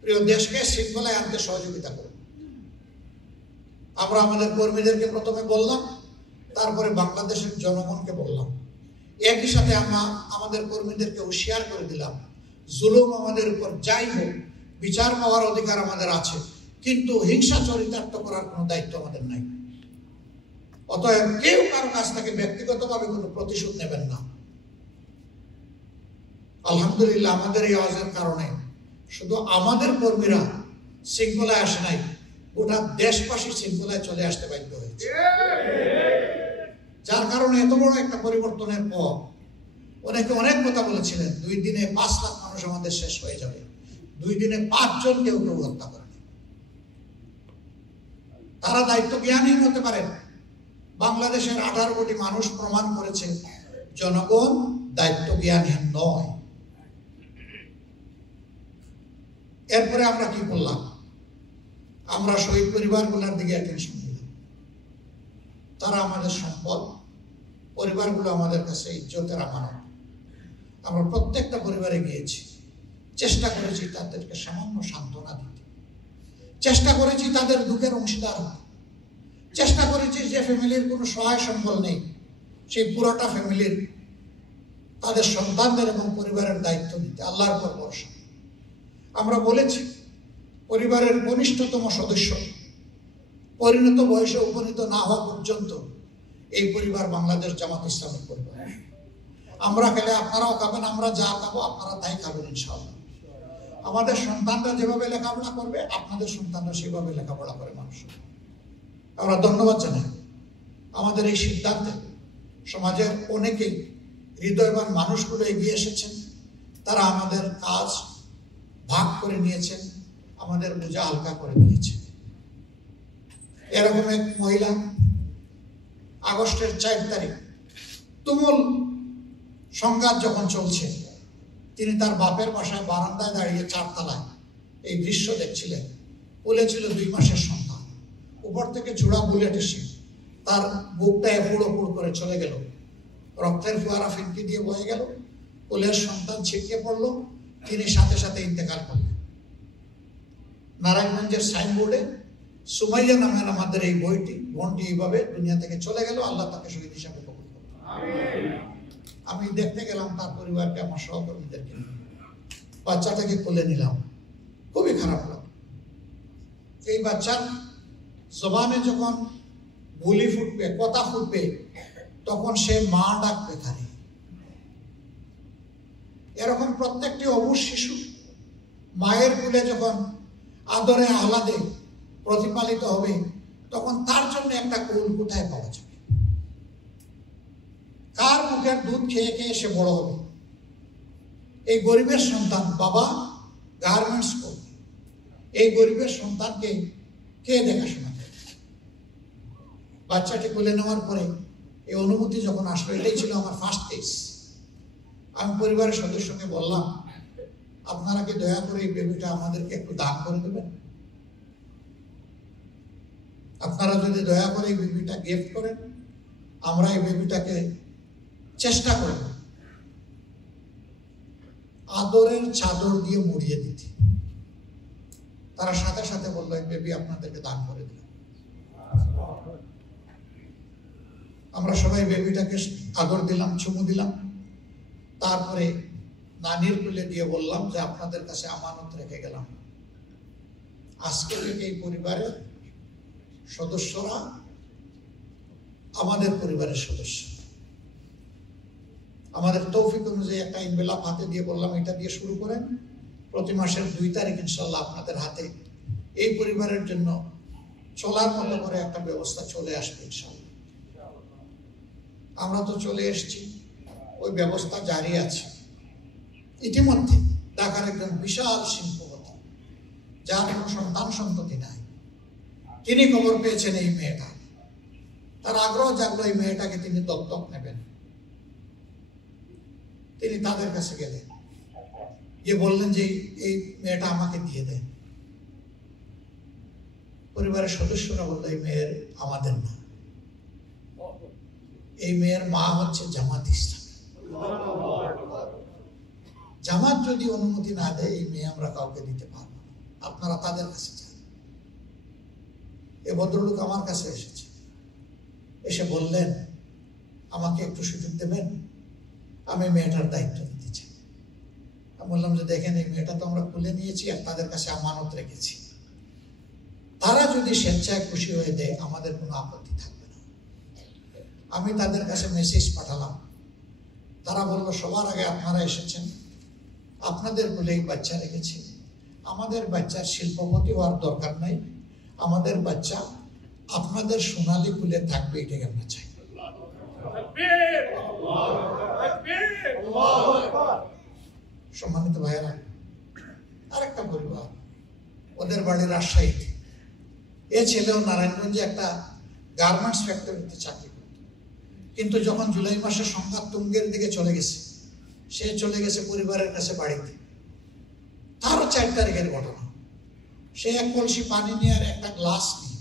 প্রিয় দেশকে শৃঙ্খলায় আনতে সহযোগিতা করুন। আমরা আমাদের কর্মীদেরকে প্রথমে বললাম, তারপরে বাংলাদেশের জনগণকে বললাম। একই সাথে আমরা আমাদের কর্মীদেরকে হুঁশিয়ার করে দিলাম, জুলুম আমাদের উপর যাই হোক, বিচার পাওয়ার অধিকার আমাদের আছে, কিন্তু হিংসা চরিতার্থ করার কোনো দায়িত্ব আমাদের নাই। অতএব কেউ কারো কাছ থেকে ব্যক্তিগতভাবে কোনো প্রতিশোধ নেবেন না। আলহামদুলিল্লাহ আমাদের এই আওয়াজের কারণে শুধু আমাদের কর্মীরা শৃঙ্খলায় আসে নাই, গোটা দেশবাসী শৃঙ্খলায় চলে আসতে বাধ্য হয়েছে। যার কারণে এত বড় একটা পরিবর্তনের পর অনেকে অনেক কথা বলেছিলেন 2 দিনে 5 লাখ মানুষ আমাদের শেষ হয়ে যাবে, 2 দিনে 5 জন কেউ হত্যা করেনি। তারা দায়িত্ব জ্ঞানহীন হতে পারে। বাংলাদেশের 18 কোটি মানুষ প্রমাণ করেছে জনগণ দায়িত্ব জ্ঞানহীন নয়। এরপরে আমরা কি করলাম? আমরা শহীদ পরিবারগুলোর দিকে অ্যাটেনশন দিলাম। তারা আমাদের সম্পদ, পরিবারগুলো আমাদের কাছে ইজ্জতের আমানত। আমরা প্রত্যেকটা পরিবারে গিয়েছি, চেষ্টা করেছি তাদেরকে সামান্য সান্ত্বনা দিতে, চেষ্টা করেছি তাদের দুঃখের অংশীদার হতে, চেষ্টা করেছি যে ফ্যামিলির কোনো সহায় সম্বল নেই সেই পুরোটা ফ্যামিলির তাদের সন্তানদের এবং পরিবারের দায়িত্ব নিতে আল্লাহর উপর ভরসা। আমরা বলেছি পরিবারের কনিষ্ঠতম সদস্য পরিণত বয়সে উপনীত না হওয়া পর্যন্ত এই পরিবার বাংলাদেশ জামাত ইসলামের পরিবার। আমরা খেলে আপনারাও খাবেন, আমরা যা খাবো আপনারা তাই খাবেন ইনশাআল্লাহ। আমাদের সন্তানরা যেভাবে লেখাপড়া করবে আপনাদের সন্তানরা সেভাবে লেখাপড়া করে মানুষ। আমরা ধন্যবাদ জানাই আমাদের এই সিদ্ধান্তে সমাজের অনেকেই হৃদয়বান মানুষগুলো এগিয়ে এসেছেন। তারা আমাদের কাজ ভাগ করে নিয়েছেন, আমাদের বোঝা হালকা করে দিয়েছেন। এরকম এক মহিলা আগস্টের 4 তারিখ তুমুল সংঘাত যখন চলছে, তিনি তার বাপের বাসায় বারান্দায় দাঁড়িয়ে 4 তলায় এই দৃশ্য দেখছিলেন। কোলে ছিল 2 মাসের সন্তান। উপর থেকে ঝোড়া বুলেট এসে তার বুকটা এপুড়ো করে চলে গেল, রক্তের ফোয়ারা ফিনকি দিয়ে বয়ে গেল, কোলের সন্তান ছিটকে পড়লো, তিনি সাথে সাথে ইন্তেকাল করলেন। নারায়ণগঞ্জের সাইনবোর্ডে সুমাইয়া নামের আমাদের এই বোনটি এইভাবে দুনিয়া থেকে চলে গেল। আল্লাহ তাকে শহীদ হিসাবে কবুল করুন। আমি দেখতে গেলাম তার পরিবারকে, আমার সহকর্মীদেরকে, বাচ্চাটাকে কোলে নিলাম, খুবই খারাপ লাগলো। এই বাচ্চার জবানে যখন বুলি ফুটবে, কথা ফুটবে, তখন সে মা ডাকবে তারে। এরকম প্রত্যেকটি অবুঝ শিশু মায়ের কোলে যখন আদরে আহ্লাদে প্রতিপালিত হবে, তখন তার জন্য একটা কোল কোথায় পাওয়া যাবে? কার মুখের দুধ খেয়ে খেয়ে সে বড় হবে? এই গরিবের সন্তান, বাবা গার্মেন্টস করবে, এই গরিবের সন্তানকে কে দেখাশোনা করে? বাচ্চাটি কোলে নেওয়ার পরে এই অনুভূতি যখন আসলো, এটাই ছিল আমার ফার্স্ট কেস। আমি পরিবারের সদস্যকে বললাম, আপনারা কি দয়া করে এই বেবিটা আমাদেরকে একটু দান করে দেবেন? আপনারা যদি দয়া করে এই বেবিটা গিফট করেন, আমরা এই বেবিটাকে চেষ্টা করব আদরের চাদর দিয়ে মুড়িয়ে দিতে। তারা সাথে সাথে বললো, এই বেবি আপনাদেরকে দান করে দিলাম। আমরা সবাই বেবিটাকে আদর দিলাম, চুমু দিলাম। তারপরে নানির কোলে দিয়ে বললাম যে আপনাদের কাছে আমানত রেখে গেলাম, আজকে থেকে এই পরিবারের সদস্যরা আমাদের পরিবারের সদস্য। আমাদের তৌফিক অনুযায়ী একটা এনভেলপ হাতে দিয়ে বললাম, এটা দিয়ে শুরু করেন, প্রতি মাসের 2 তারিখ ইনশাল্লাহ আপনাদের হাতে এই পরিবারের জন্য চলার মতো করে একটা ব্যবস্থা চলে আসবে ইনশাল্লাহ। আমরা তো চলে এসেছি, ওই ব্যবস্থা জারি আছে। ইতিমধ্যে ঢাকার একজন বিশাল শিল্পপতি, যার কোনো সন্তান সন্ততি নাই, তিনি খবর পেয়েছেন এই মেয়েটা, তার আগ্রহ জাগলো এই মেয়েটাকে তিনি দত্তক নেবেন। তিনি তাদের কাছে গেলেন, গিয়ে বললেন যে এই মেয়েটা আমাকে দিয়ে দেন। পরিবারের সদস্যরা বললো, এই মেয়ের আমাদের না, এই মেয়ের মা হচ্ছে জামাত ইসলাম। জামাত যদি অনুমতি না দেয়, এই মেয়ে আমরা কাউকে দিতে পারবো না, আপনারা তাদের কাছে যান। এ ভদ্রলোক আমার কাছে এসেছে, এসে বললেন, আমাকে একটু সুযোগ দেবেন, আমি মেয়েটার দায়িত্ব নিতে চাই। আমি বললাম যে দেখেন, এই মেয়েটা তো আমরা খুলে নিয়েছি আর তাদের কাছে আমানত রেখেছি, তারা যদি স্বেচ্ছায় খুশি হয়ে দেয় আমাদের কোনো আপত্তি থাকবে না। আমি তাদের কাছে মেসেজ পাঠালাম। তারা বলল সবার আগে আপনারা এসেছেন, আপনাদের কোলেই বাচ্চা রেখেছি, আমাদের বাচ্চার শিল্পপতি হওয়ার দরকার নাই, আমাদের বাচ্চা আপনাদের সোনালী কুলে থাকবে, এটাই আমরা চাই। সম্মানিত ভাইয়েরা, আরেকটা পরিবার, ওদের বাড়ি রাজশাহীতে। এ ছেলেও নারায়ণগঞ্জে একটা গার্মেন্টস ফ্যাক্টরিতে চাকরি করত, কিন্তু যখন জুলাই মাসে সংঘাত তুঙ্গের দিকে চলে গেছে, সে চলে গেছে পরিবারের কাছে বাড়িতে। তারও 4 তারিখের ঘটনা। সে এক কলসি পানি নিয়ে আর একটা গ্লাস নিয়ে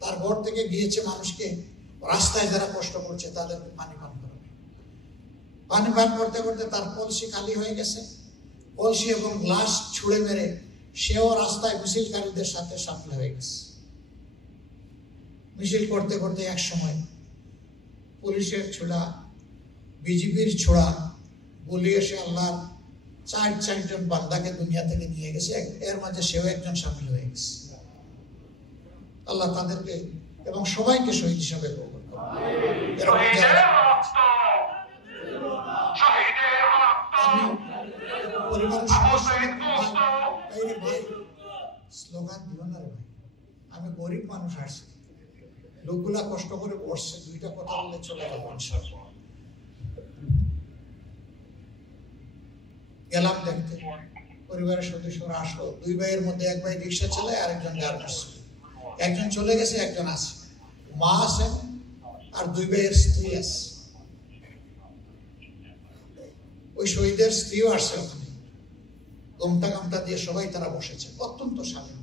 তার ঘর থেকে গিয়েছে মানুষকে, রাস্তায় যারা কষ্ট করছে তাদেরকে পানি পান করাবে। পানি পান করতে করতে তার কলসি খালি হয়ে গেছে। কলসি এবং গ্লাস ছুঁড়ে মেরে সেও রাস্তায় মিছিলকারীদের সাথে সামিল হয়ে গেছে। মিছিল করতে করতে এক সময় পুলিশের ছোড়া, বিজিবির ছোড়া গুলি এসে আল্লাহর 4 বান্দাকে দুনিয়া থেকে নিয়ে গেছে। এর মাঝে সেও একজন সামিল হয়ে গেছে। আল্লাহ তাদেরকে এবং সবাইকে শহীদ হিসাবে কবুল করুন। স্লোগান দিও না রে ভাই, আমি গরিব মানুষ আসছি, লোকগুলা কষ্ট করে বসছে, 2টা কথা বলে চলে যাবো। গেলাম দেখতে, পরিবারের সদস্যরা আসলো। 2 ভাইয়ের মধ্যে এক ভাই রিক্সা চালায়, আরেকজন গার্মেন্টস। একজন চলে গেছে, একজন আছে, মা আছে আর 2 ভাইয়ের স্ত্রী আছে। ওই শহীদের স্ত্রীও আসছে ওখানে, গামটা দিয়ে সবাই তারা বসেছে, অত্যন্ত স্বাধীন।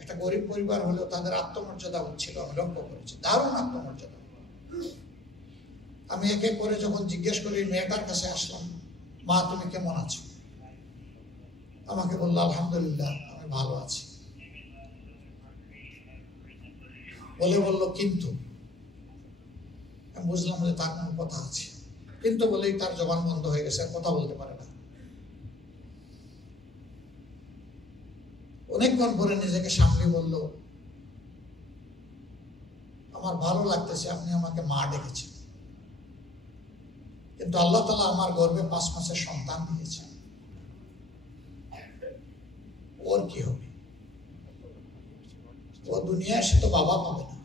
একটা গরিব পরিবার হলেও তাদের আত্মমর্যাদা হচ্ছিল, আমি লক্ষ্য করেছি, দারুণ আত্মমর্যাদা। আমি একে করে যখন জিজ্ঞেস করি, মেয়েটার কাছে আসলাম, মা তুমি কেমন আছো? আমাকে বললো আলহামদুলিল্লাহ আমি ভালো আছি। বললো কিন্তু, আমি বুঝলাম যে তার কোনো কথা আছে, কিন্তু বলেই তার জবান বন্ধ হয়ে গেছে, আর কথা বলতে পারে না। অনেকক্ষণ পরে নিজেকে সামনে বলল, আমার ভালো লাগতেছে আপনি আমাকে মা ডেকেছেন, কিন্তু আল্লাহ তাআলা আমার গর্ভে 5 মাসের সন্তান দিয়েছে, ওর কি হবে? ও দুনিয়ায় সে তো বাবা পাবে না।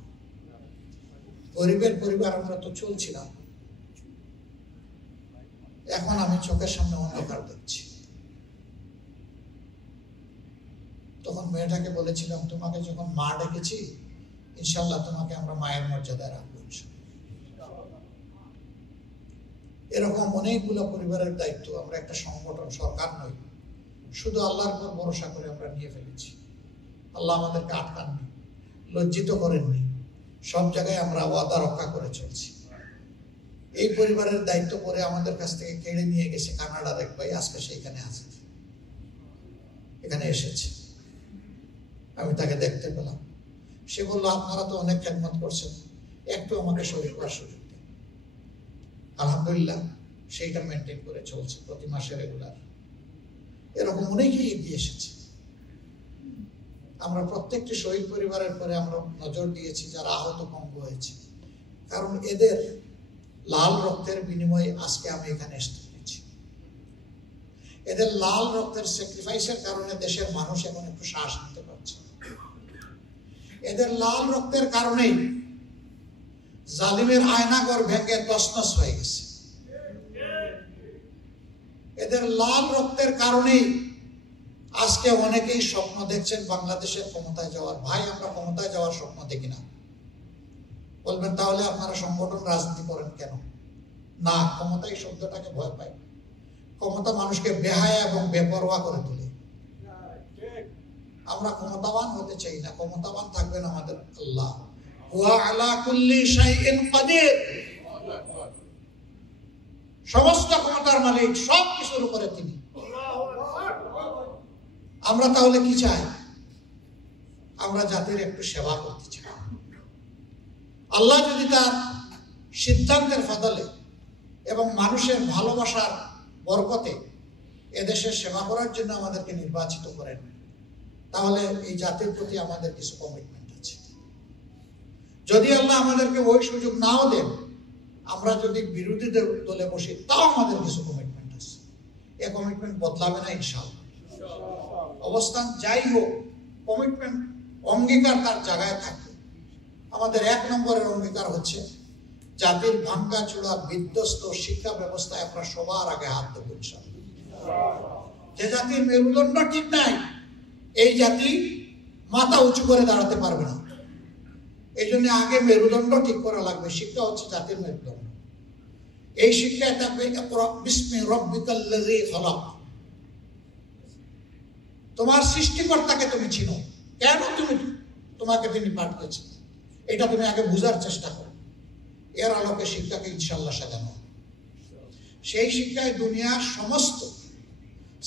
গরিবের পরিবার আমরা তো চলছিলাম, এখন আমি চোখের সামনে অন্ধকার দেখছি। তখন মেয়েটাকে বলেছিলাম, তোমাকে যখন মা ডেকেছি, ইনশাআল্লাহ তোমাকে আমরা মায়ের মর্যাদায় রাখবো। এরকম অনেকগুলো পরিবারের দায়িত্ব আমরা একটা সংগঠন, সরকার নই, শুধু আল্লাহর উপর ভরসা করে আমরা নিয়ে ফেলেছি। আল্লাহ আমাদেরকে আটকাননি, লজ্জিত করেননি, সব জায়গায় আমরা ওয়াদা রক্ষা করে চলছি। এই পরিবারের দায়িত্ব পরে আমাদের কাছ থেকে কেড়ে নিয়ে গেছে কানাডার এক ভাই, আজকে সেইখানে আছে, এখানে এসেছে। আমি তাকে দেখতে পেলাম, সে বললো আপনারা তো অনেক খেদমত করছেন, একটু আমাকে শরীর করার সুযোগ দিন। আলহামদুলিল্লাহ সেইটা মেনটেন করে চলছে, প্রতি মাসে রেগুলার। এরকম অনেকেই এগিয়ে এসেছে। আমরা প্রত্যেকটি শহীদ পরিবারের পরে আমরা নজর দিয়েছি যারা আহত পঙ্গু হয়েছে, কারণ এদের লাল রক্তের বিনিময়ে আজকে আমি এখানে আসতে পেরেছি। এদের লাল রক্তের স্যাক্রিফাইসের কারণে দেশের মানুষ এখন একটু শ্বাস নিতে পারছে। এদের লাল রক্তের কারণেই জালিমের আয়নাঘর ভেঙে তছনছ হয়ে গেছে। এদের লাল রক্তের কারণেই আজকে অনেকেই স্বপ্ন দেখছেন বাংলাদেশের ক্ষমতায় যাওয়ার। ভাই, আমরা ক্ষমতায় যাওয়ার স্বপ্ন দেখি না। বলবেন তাহলে আপনারা সংগঠন রাজনীতি করেন কেন? না, ক্ষমতা এই শব্দটাকে ভয় পায়। ক্ষমতা মানুষকে বেহায়া এবং বেপরোয়া করে তোলে। আমরা ক্ষমতাবান হতে চাই না, ক্ষমতাবান থাকবেন আমাদের আল্লাহ। ওয়া আলা কুল্লি শাইইন কাদির, সমস্ত ক্ষমতার মালিক, সব কিছুর উপরে তিনি। আমরা তাহলে কি চাই? আমরা জাতির একটু সেবা করতে চাই। আল্লাহ যদি তার সিদ্ধান্তের ফদলে এবং মানুষের ভালোবাসার বরকতে এদেশের সেবা করার জন্য আমাদেরকে নির্বাচিত করেন, তাহলে এই জাতির প্রতি আমাদের কিছু কমিটমেন্ট আছে। যদি আল্লাহ আমাদেরকে ওই সুযোগ নাও দেন, আমরা যদি বিরোধী দলে বসি, তাও আমাদের কিছু কমিটমেন্ট আছে। এই কমিটমেন্ট বদলাবে না ইনশাআল্লাহ। অবস্থান যাই হোক, কমিটমেন্ট, অঙ্গীকার তার জায়গায় থাকে। আমাদের 1 নম্বরের অঙ্গীকার হচ্ছে জাতির ভাঙ্গা চূড়া বিধ্বস্ত শিক্ষা ব্যবস্থায় আমরা সবার আগে হাত দেব ইনশাআল্লাহ। যে জাতির মেরুদণ্ড ঠিক নাই, এই জাতি মাথা উঁচু করে দাঁড়াতে পারবে না। এই জন্য আগে মেরুদণ্ড ঠিক করা লাগবে। শিক্ষা হচ্ছে জাতির মেরুদণ্ড। এই শিক্ষায় থাকবে বিসমি রাব্বিকাল্লাযী খালাক। তোমার সৃষ্টিকর্তাকে তুমি চিনো, কেন তোমাকে তিনি পাঠিয়েছেন, এটা তুমি আগে বুঝার চেষ্টা করো। এর আলোকে শিক্ষাকে ইনশাআল্লাহ সাজানো। সেই শিক্ষায় দুনিয়ার সমস্ত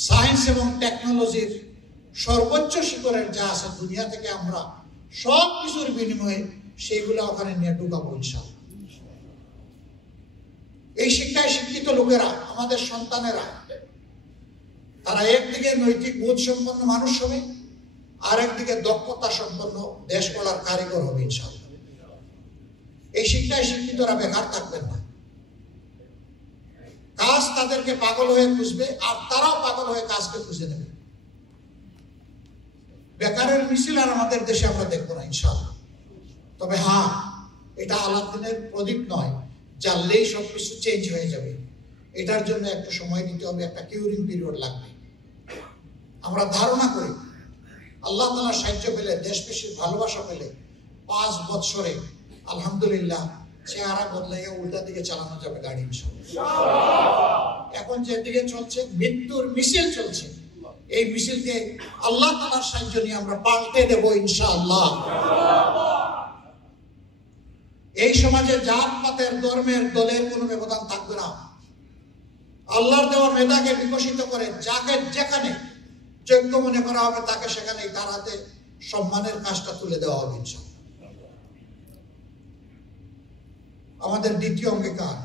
সায়েন্স এবং টেকনোলজির সর্বোচ্চ শিখরের যা আছে দুনিয়া থেকে আমরা সব কিছুর বিনিময়ে সেইগুলো ওখানে নিয়ে ঢুকাবো ইনশাআল্লাহ। এই শিক্ষায় শিক্ষিত লোকেরা, আমাদের সন্তানেরা, তারা একদিকে নৈতিক বোধ সম্পন্ন মানুষ হবে, আর একদিকে দক্ষতা সম্পন্ন দেশ গড়ার কারিগর হবে ইনশাআল্লাহ। এই শিক্ষায় শিক্ষিতরা বেকার থাকবেন না। কাজ তাদেরকে পাগল হয়ে খুঁজবে, আর তারাও পাগল হয়ে কাজকে খুঁজে নেবে। বেকারের মিছিল আর আমাদের দেশে আমরা দেখবো না ইনশাআল্লাহ। তবে হ্যাঁ, এটা আলাদিনের প্রদীপ নয়, জ্বাললেই সবকিছু চেঞ্জ হয়ে যাবে। এটার জন্য একটু সময় দিতে হবে, একটা কিউরিং পিরিয়ড লাগবে। আমরা ধারণা করি আল্লাহ তাআলার সাহায্য পেলে, দেশবাসীর ভালোবাসা পেলে 5 বছরে আলহামদুলিল্লাহ চেহারা বদলে উল্টা দিকে চালানো যাবে গাড়ি ইনশাআল্লাহ। এখন যেদিকে চলছে মৃত্যুর মিছিল চলছে, এই মিছিলকে আল্লাহ তাআলার সাহায্য নিয়ে আমরা পাল্টে দেব ইনশাআল্লাহ। এই সমাজে জাত পাতের ধর্মের দলের কোনো ব্যবধান থাকবে না। আল্লাহর দেওয়া মেধাকে বিকশিত করে যাকে যেখানে যোগ্য মনে করা হবে তাকে সেখানেই তার হাতে সম্মানের কাজটা তুলে দেওয়া হবে ইনশাআল্লাহ। আমাদের দ্বিতীয় অঙ্গীকার,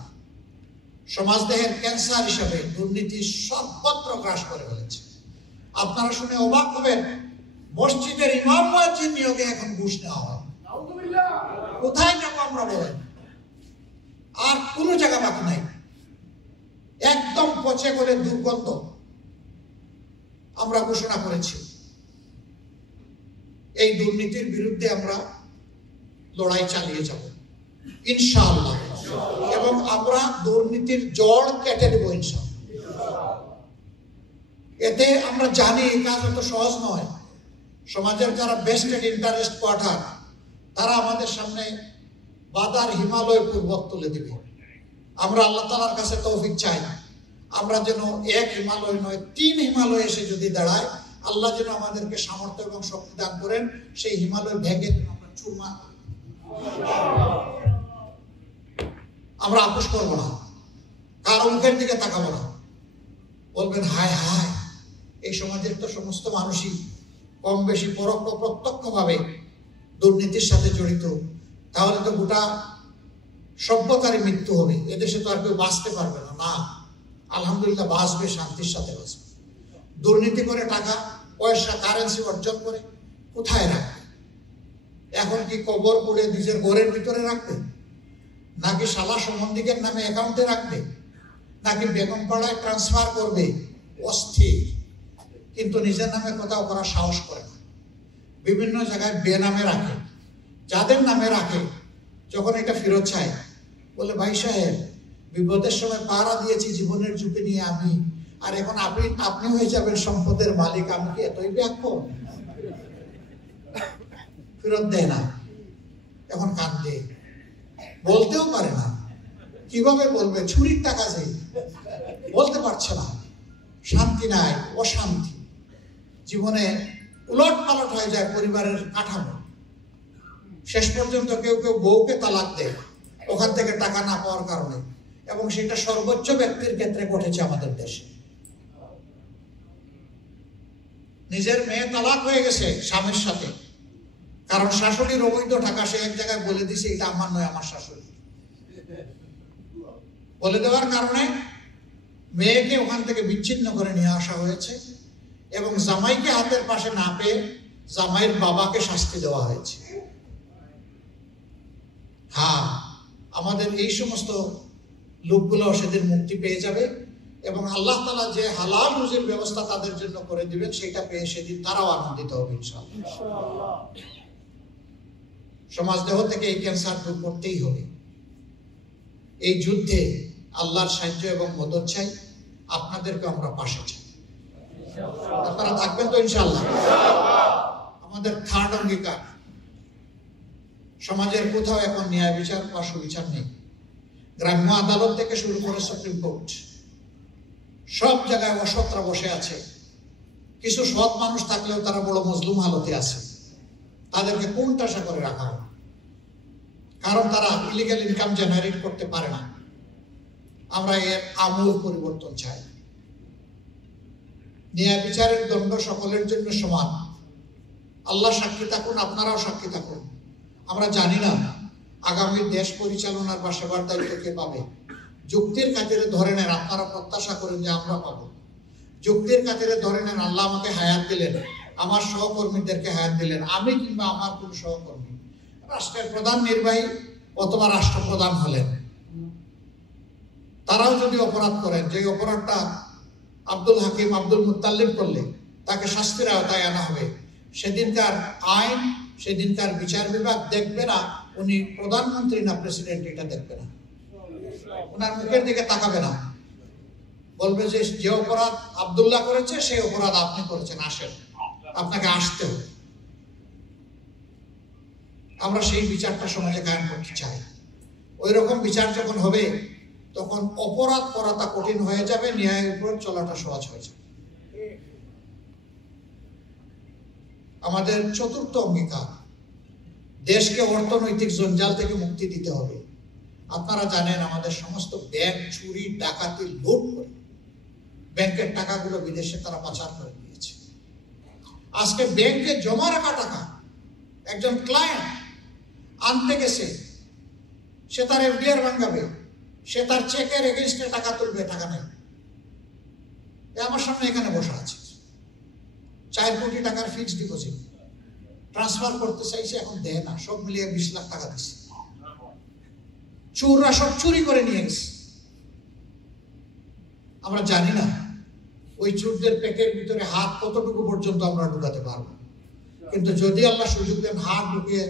সমাজদেহের ক্যান্সার হিসাবে দুর্নীতি সর্বত্র গ্রাস করে ফেলেছে। আপনারা শুনে অবাক হবেন, মসজিদের ইমাম মুয়াজ্জিন নিয়োগে এখন ঘুষ নেওয়া হয়। কোথায় যাবো আমরা বলেন? আর কোনো জায়গা বাকি নাই, একদম পচে করে দুর্গন্ধ। আমরা ঘোষণা করেছি এই দুর্নীতির বিরুদ্ধে আমরা লড়াই চালিয়ে যাব ইনশাআল্লাহ, এবং আমরা দুর্নীতির জড় কেটে দেব ইনশাআল্লাহ। এতে আমরা জানি এই কাজ অত সহজ নয়। সমাজের যারা বেস্টেড ইন্টারেস্ট কোয়ার্টার, তারা আমাদের সামনে বাদার হিমালয় পর্বত তুলে দিবে। আমরা আল্লাহ তাআলার কাছে তৌফিক চাই, আমরা যেন 1 হিমালয় নয় 3 হিমালয় এসে যদি দাঁড়ায়, আল্লাহ যেন আমাদেরকে সামর্থ্য এবং শক্তি দান করেন, সেই হিমালয় ভেঙে আমরা চুরমার। আমরা আপোষ করবো না, কারো মুখের দিকে তাকাবো না। বলবেন হায় হায়, এই সমাজের তো সমস্ত মানুষই কম বেশি পরোক্ষ প্রত্যক্ষ ভাবে দুর্নীতির সাথে জড়িত, তাহলে তো গোটা সভ্যতারই মৃত্যু হবে, এদেশে তো আর কেউ বাঁচতে পারবে না। না, আলহামদুলিল্লাহ বাঁচবে, শান্তির সাথে বাঁচবে। দুর্নীতি করে টাকা পয়সা কারেন্সি অর্জন করে কোথায় রাখবে? এখন কি কবর করে নিজের ঘরের ভিতরে রাখবে, নাকি শালা সম্বন্ধীকের নামে অ্যাকাউন্টে রাখবে, নাকি বেগম পাড়ায় ট্রান্সফার করবে? অস্থির। কিন্তু নিজের নামে কোথাও করার সাহস করে না, বিভিন্ন জায়গায় বেনামে রাখে। যাদের নামে রাখে, যখন এটা ফেরত চায়, বলে ভাই সাহেব বিপদের সময় পাহারা দিয়েছি জীবনের ঝুঁকি নিয়ে আমি, আর এখন আপনি হয়ে যাবেন সম্পদের মালিক, আমি কি এতই ব্যাখ্য? ফেরত দেয় না, এখন কান্দে, বলতেও পারে না। কিভাবে বলবে? চুরির টাকা যে বলতে পারছে না, শান্তি নাই, অশান্তি, জীবনে উলট পালট হয়ে যায় পরিবারের কাঠামো। শেষ পর্যন্ত কেউ কেউ বউকে তালাক দেয় ওখান থেকে টাকা না পাওয়ার কারণে, এবং সেটা সর্বোচ্চ ব্যক্তির ক্ষেত্রে ঘটেছে আমাদের দেশে। নিজের মেয়ে তালাক হয়ে গেছে স্বামীর সাথে, কারণ শাশুড়ির অবৈধ টাকা সে এক জায়গায় বলে দিছে এটা আমার নয়, আমার শাশুড়ি। বলে দেওয়ার কারণে মেয়েকে ওখান থেকে বিচ্ছিন্ন করে নিয়ে আসা হয়েছে, এবং জামাইকে হাতের পাশে না পেয়ে জামাইয়ের বাবাকে শাস্তি দেওয়া হয়েছে। হ্যাঁ, আমাদের এই সমস্ত লোকগুলো সেদিন মুক্তি পেয়ে যাবে এবং আল্লাহ তাআলা যে হালাল রুজির ব্যবস্থা তাদের জন্য করে দিবেন সেটা পেয়ে সেদিন তারাও আনন্দিত হবে ইনশাআল্লাহ। সমাজদেহ থেকে এই ক্যান্সার দূর করতেই হবে। এই যুদ্ধে আল্লাহর সাহায্য এবং মদত চাই, আপনাদেরকে আমরা পাশে চাই। আপনারা থাকবেন তো ইনশাআল্লাহ? আমাদের থার্ড অঙ্গীকার, সমাজের কোথাও এখন ন্যায় বিচার বা সুবিচার নেই। গ্রাম্য আদালত থেকে শুরু করে সুপ্রিম কোর্ট, সব জায়গায় অসৎরা বসে আছে। কিছু সৎ মানুষ থাকলেও তারা বড় মজলুম হালতে আছে। তাদেরকে কোণঠাসা করে রাখা হয়, কারণ তারা ইলিগাল ইনকাম জেনারেট করতে পারে না। আমরা এর আমূল পরিবর্তন চাই। ন্যায় বিচারের দণ্ড সকলের জন্য সমান। আল্লাহ সাক্ষী থাকুন, আপনারাও সাক্ষী থাকুন। আমরা জানি না আগামী দেশ পরিচালনার বা সেবার দায়িত্ব কে পাবে। যুক্তির খাতিরে ধরে নেন, আপনারা প্রত্যাশা করেন যে আমরা পাবো। যুক্তির খাতিরে ধরে নেন, আল্লাহ আমাকে হায়াত দিলেন, আমার সহকর্মীদেরকে হায়াত দিলেন, আমি কিংবা আমার কোন সহকর্মী রাষ্ট্রের প্রধান নির্বাহী অথবা রাষ্ট্রপ্রধান হলেন, তারাও যদি অপরাধ করেন, যে অপরাধটা আব্দুল হাকিম আব্দুল মুত্তালিব করলে তাকে শাস্তির আওতায় আনা হবে। সেদিনকার আইন, সেদিনকার বিচার বিভাগ দেখবে না উনি প্রধানমন্ত্রী না প্রেসিডেন্ট, এটা দেখবে না। ওনার মুখের দিকে তাকাবে না, বলবে যে যে অপরাধ আব্দুল্লাহ করেছে সেই অপরাধ আপনি করেছেন, আসেন, আপনাকে আসতে হবে। আমরা সেই বিচারটা সমাজে কায়েম করতে চাই। ওই রকম বিচার যখন হবে তখন অপরাধ করাটা কঠিন হয়ে যাবে, ন্যায়ের উপর চলাটা সহজ হয়ে যাবে। আমাদের চতুর্থ অঙ্গীকার, দেশকে অর্থনৈতিক জঞ্জাল থেকে মুক্তি দিতে হবে। আপনারা জানেন আমাদের সমস্ত ব্যাংক চুরি ডাকাতি লুট করে ব্যাংকের টাকাগুলো বিদেশে তারা পাচার করে দিয়েছে। আজকে ব্যাংকে জমা রাখা টাকা একজন ক্লায়েন্ট আনতে গেছে, সে তার এফডিআর ভাঙাবে, সে তার চেকের এগেইনস্টে টাকা তুলবে, টাকা নেই। আমার সামনে এখানে বসা আছে, 4 কোটি টাকার ফিক্সড ডিপোজিট ট্রান্সফার করতে চাইছে, এখন দেয় না, সব মিলিয়ে 20 লাখ টাকা দিচ্ছে। চোররা সব চুরি করে নিয়ে গেছে। আমরা জানি না ওই চোরদের পেটের ভিতরে হাত কতটুকু পর্যন্ত আমরা ঢুকাতে পারবো, কিন্তু যদি আল্লাহ সুযোগ দেন হাত ঢুকিয়ে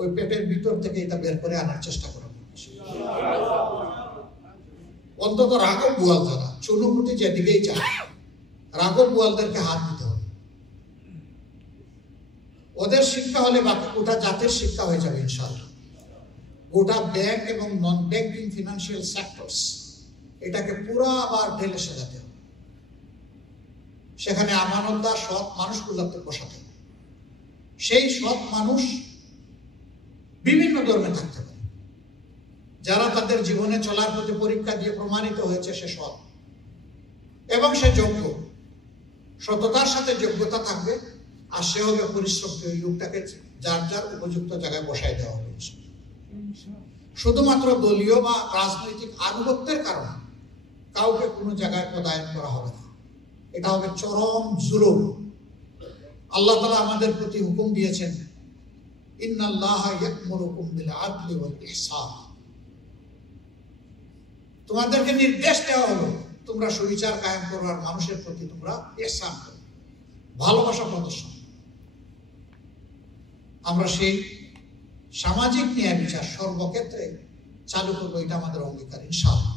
ওই পেটের ভিতর থেকে এটা বের করে আনার চেষ্টা করবো। অন্তত রাঘব বুয়াল যারা চুনুপুটি যেদিকেই চায়, রাঘব বুয়ালদেরকে হাত দিতে হবে। ওদের শিক্ষা হলে বাকি গোটা জাতির শিক্ষা হয়ে যাবে ইনশাআল্লাহ। গোটা ব্যাংক এবং নন ব্যাংকিং ফিনান্সিয়াল সেক্টরস এটাকে পুরো আবার ঢেলে সাজাতে হবে। সেখানে আমানতদার সৎ মানুষগুলোকে বসাতে হবে। সেই সৎ মানুষ বিভিন্ন ধর্মে থাকতে পারে। যারা তাদের জীবনে চলার প্রতি পরীক্ষা দিয়ে প্রমাণিত হয়েছে সে সৎ এবং সে যোগ্য, সততার সাথে যোগ্যতা থাকবে, আর সে হবে পরিশ্রমী। ওই লোকটাকে যার যার উপযুক্ত জায়গায় বসাই দেওয়া হবে। শুধুমাত্র দলীয় বা রাজনৈতিক আনুগত্যের কারণে কাউকে কোনো জায়গায় পদায়ন করা হবে না। এটা হবে চরম জুলুম। আল্লাহ তাআলা আমাদের প্রতি হুকুম দিয়েছেন, ইন্নাল্লাহা ইয়া'মুরুকুম বিল আদলি ওয়াল ইহসান। তোমাদেরকে নির্দেশ দেওয়া হলো তোমরা সুবিচার কায়েম করো আর মানুষের প্রতি তোমরা ইহসান করো, ভালোবাসা প্রদর্শন। আমরা সেই সামাজিক ন্যায় বিচার সর্বক্ষেত্রে চালু করবো, এটা আমাদের অঙ্গীকার ইনশাআল্লাহ।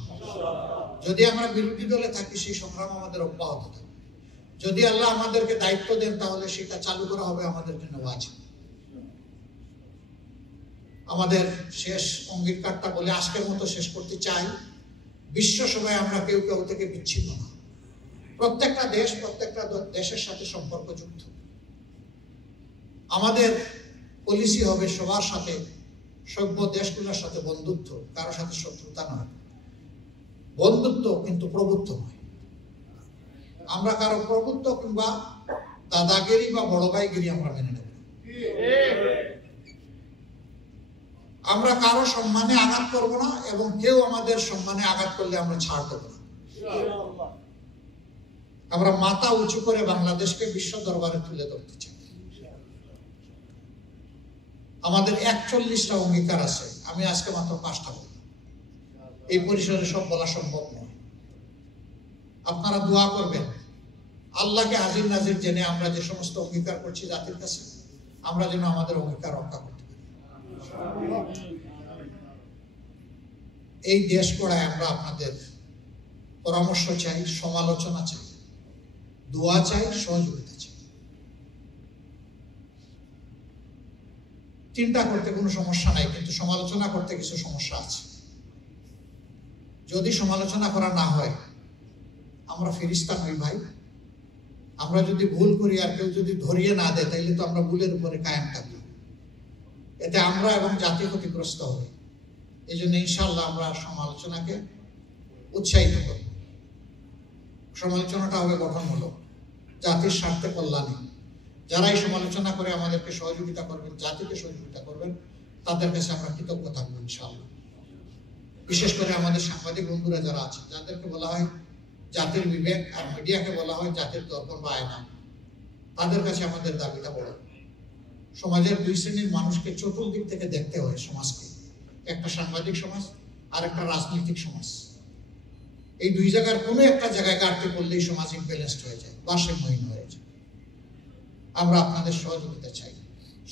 যদি আমরা বিরোধী দলে থাকি সেই সংগ্রাম আমাদের অব্যাহত থাকবে। যদি আল্লাহ আমাদেরকে দায়িত্ব দেন তাহলে সেটা চালু করা হবে আমাদের জন্য ওয়াজিব। আমাদের শেষ অঙ্গীকারটা বলে আজকের মতো শেষ করতে চাই। বিশ্ব সভায় আমরা কেউ কেউ থেকে বিচ্ছিন্ন না। প্রত্যেকটা দেশ প্রত্যেকটা দেশের সাথে সম্পর্কযুক্ত। আমাদের পলিসি হবে সবার সাথে, সভ্য দেশগুলোর সাথে বন্ধুত্ব, কারোর সাথে শত্রুতা নয়। বন্ধুত্ব কিন্তু প্রভুত্ব নয়। আমরা কারো প্রভুত্ব কিংবা দাদাগিরি বা বড় ভাইগিরি আমরা মেনে নেব। আমরা কারো সম্মানে আঘাত করব না এবং কেউ আমাদের সম্মানে আঘাত করলে আমরা ছাড় দেব না। আমরা মাথা উঁচু করে বাংলাদেশকে বিশ্ব দরবারে তুলে ধরতে চাই। আমাদের 41টা অঙ্গীকার আছে, আমি আজকে মাত্র 5টা বলি। এই পরিসরে সব বলা সম্ভব নয়। আপনারা দোয়া করবেন আল্লাহকে হাজির নাজির জেনে আমরা যে সমস্ত অঙ্গীকার করছি জাতির কাছে, আমরা যেন আমাদের অঙ্গীকার রক্ষা করতে পারি। এই দেশ গড়ায় আমরা আপনাদের পরামর্শ চাই, সমালোচনা চাই, দোয়া চাই, সহযোগিতা চাই। চিন্তা করতে কোনো সমস্যা নাই, কিন্তু সমালোচনা করতে কিছু সমস্যা আছে। যদি সমালোচনা করা না হয়, আমরা ফেরেশতা নই ভাই। আমরা যদি ভুল করি আর কেউ যদি ধরিয়ে না দেয়, তাইলে তো আমরা ভুলের উপরে কায়েম থাকি, এতে আমরা এবং জাতি ক্ষতিগ্রস্ত হবে। এই জন্য ইনশাআল্লাহ আমরা সমালোচনাকে উৎসাহিত করব। সমালোচনাটা হবে গঠনমূলক, জাতির স্বার্থে কল্যাণে। যারা এই সমালোচনা করে আমাদেরকে সহযোগিতা করবেন, জাতিকে সহযোগিতা করবেন, তাদের কাছে আমরা কৃতজ্ঞ থাকবো ইনশাআল্লাহ। বিশেষ করে আমাদের সাংবাদিক বন্ধুরা যারা আছে, যাদেরকে বলা হয় জাতির বিবেক, আর মিডিয়াকে বলা হয় জাতির দর্পণ বা আয়না, তাদের কাছে আমাদের দাবিটা বড়। সমাজের দুই শ্রেণীর মানুষকে চতুর্দিক থেকে দেখতে হয় সমাজকে, একটা সাংবাদিক সমাজ আর একটা রাজনৈতিক সমাজ। এই দুই জায়গার কোনো একটা জায়গায় কাটতে পড়লেই সমাজ ইমব্যালেন্সড হয়ে যায়, ভারসাম্যহীন হয়ে যায়। আমরা আপনাদের সহযোগিতা চাই।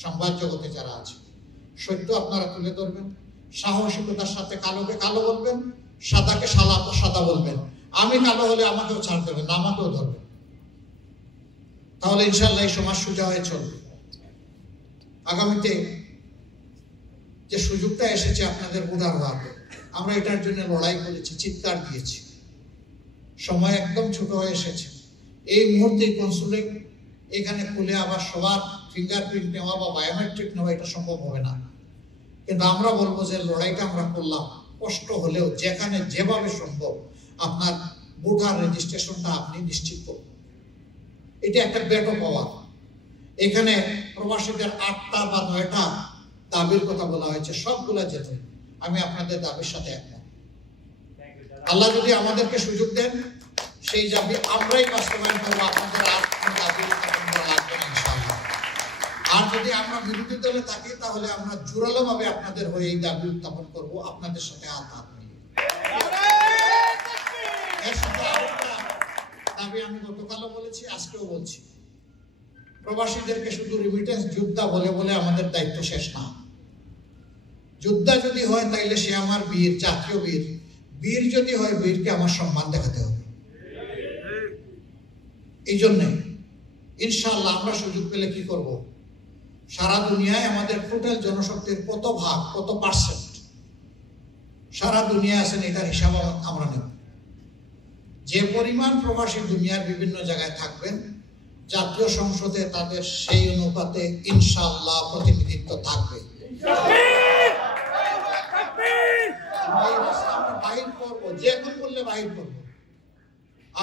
সংবাদ জগতে যারা আছে, সত্য আপনারা তুলে ধরবেন, সাহসিকতার সাথে কালোকে কালো বলবেন, সাদাকে সাদা বলবেন। আমি কালো হলে আমাকেও ছাড় দেবেন, আমাকেও ধরবেন, তাহলে ইনশাআল্লাহ এই সমাজ সোজা হয়ে চলবে। আগামীতে যে সুযোগটা এসেছে আপনাদের উদার হওয়ার, আমরা এটার জন্য লড়াই করেছি, চিৎকার দিয়েছি। সময় একদম ছোট হয়ে এসেছে। এই মুহূর্তে কনসুলেট এখানে খুলে আবার সবার ফিঙ্গারপ্রিন্ট নেওয়া বা বায়োমেট্রিক নেওয়া এটা সম্ভব হবে না, কিন্তু আমরা বলবো যে লড়াইটা আমরা করলাম, কষ্ট হলেও যেখানে যেভাবে সম্ভব আপনার ভোটার রেজিস্ট্রেশনটা আপনি নিশ্চিত করুন। এটা একটা বেটো পাওয়া। এখানে প্রবাসীদের 8টা বা 9টা দাবির কথা বলা হয়েছে, সবগুলা যেত। আমি আপনাদের দাবির সাথে একমত। আল্লাহ যদি আমাদেরকে সুযোগ দেন, সেই দাবি আমরাই বাস্তবায়ন করবো। আপনাদের আর কোনো দাবি উত্থাপন করা লাগবে না ইনশাআল্লাহ। আর যদি আমরা বিরোধী দলে থাকি, তাহলে আমরা জোরালো ভাবে আপনাদের হয়ে এই দাবি উত্থাপন করবো, আপনাদের সাথে হাত মিলিয়ে। এর সাথে আরেকটা দাবি আমি গতকালও বলেছি, আজকেও বলছি, প্রবাসীদেরকে শুধু রিমিটেন্স যোদ্ধা বলে বলে আমাদের দায়িত্ব শেষ না। যোদ্ধা যদি হয় তাইলে সে আমার বীর, জাতীয় বীর। বীর যদি হয়, বীরকে আমার সম্মান দেখাতে হবে। এই জন্যে ইনশাআল্লাহ আমরা সুযোগ পেলে কি করব, সারা দুনিয়ায় আমাদের টোটাল জনশক্তির কত ভাগ, কত পার্সেন্ট সারা দুনিয়া আছেন, এটার হিসাব আমরা নেব। যে পরিমাণ প্রবাসী দুনিয়ার বিভিন্ন জায়গায় থাকবেন, জাতীয় সংসদে তাদের সেই অনুপাতে ইনশাআল্লাহ প্রতিনিধিত্ব থাকবে। বাহির করবো, যে এখন বললে বাহির করবো।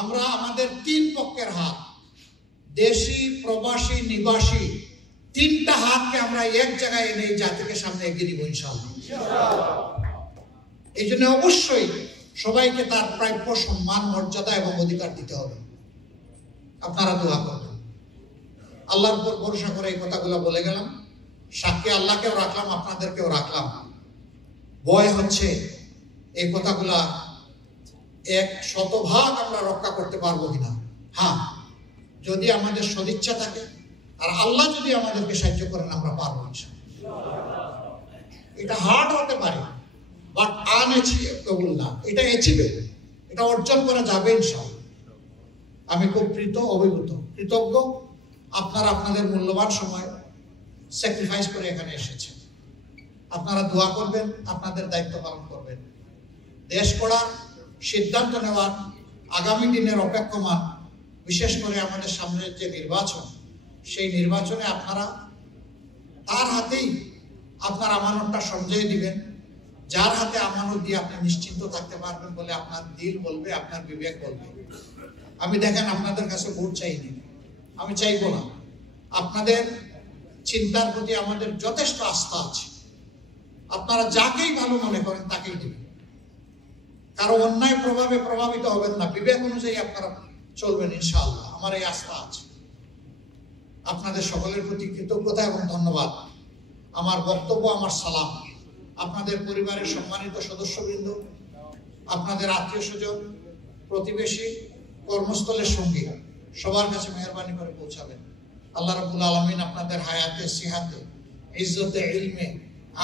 আমরা আমাদের 3 পক্ষের হাত, দেশি, প্রবাসী, নিবাসী, 3টা হাতকে আমরা এক জায়গায় এনে জাতিকে সামনে এগিয়ে দিব ইনশাআল্লাহ। এই জন্য অবশ্যই সবাইকে তার প্রাপ্য সম্মান, মর্যাদা এবং অধিকার দিতে হবে। আপনারা দোয়া করবেন। আল্লাহর উপর ভরসা করে এই কথাগুলো বলে গেলাম, সাক্ষী আল্লাহকেও রাখলাম, আপনাদেরকেও রাখলাম। ভয় হচ্ছে এই কথাগুলা 100% আমরা রক্ষা করতে পারবো কিনা। হ্যাঁ, যদি আমাদের সদিচ্ছা থাকে আর আল্লাহ যদি আমাদেরকে সাহায্য করেন, আমরা পারবো ইনশাআল্লাহ। এটা হার্ড হতে পারে, বাট আনএচিভেবল না, এটা অ্যাচিভেবল, এটা অর্জন করা যাবে ইনশাআল্লাহ। আমি খুব কৃতজ্ঞ আপনারা আপনাদের মূল্যবান সময় স্যাক্রিফাইস করে এখানে এসেছেন। আপনারা দোয়া করবেন, আপনাদের দায়িত্ব পালন করবেন। দেশ গড়ার সিদ্ধান্ত নেওয়ার আগামী দিনের অপেক্ষমান, বিশেষ করে আমাদের সামনের যে নির্বাচন, সেই নির্বাচনে আপনারা তার হাতেই আপনার আমানতটা সঞ্চয় দিবেন, যার হাতে আমানত দিয়ে আপনি নিশ্চিন্ত থাকতে পারবেন বলে আপনার দিল বলবে, আপনার বিবেক বলবে। আমি দেখেন আপনাদের কাছে ভোট চাইনি, আমি চাইবো না। আপনাদের চিন্তার প্রতি আমাদের যথেষ্ট আস্থা আছে। আপনারা যাকেই ভালো মনে করেন তাকেই দেবেন। কারো অন্যায় প্রভাবে প্রভাবিত হবেন না, বিবেক অনুযায়ী আপনারা চলবেন ইনশাআল্লাহ, আমার এই আস্থা আছে। আপনাদের সকলের প্রতি কৃতজ্ঞতা এবং ধন্যবাদ। আমার বক্তব্য, আমার সালাম আপনাদের পরিবারের সম্মানিত সদস্যবৃন্দ, আপনাদের আত্মীয় স্বজন, প্রতিবেশী, কর্মস্থলের সঙ্গী সবার কাছে মেহরবানি করে পৌঁছাবেন। আল্লাহ রাব্বুল আলামিন আপনাদের হায়াতে, সিহাতে, ইজ্জতে, ইলমে,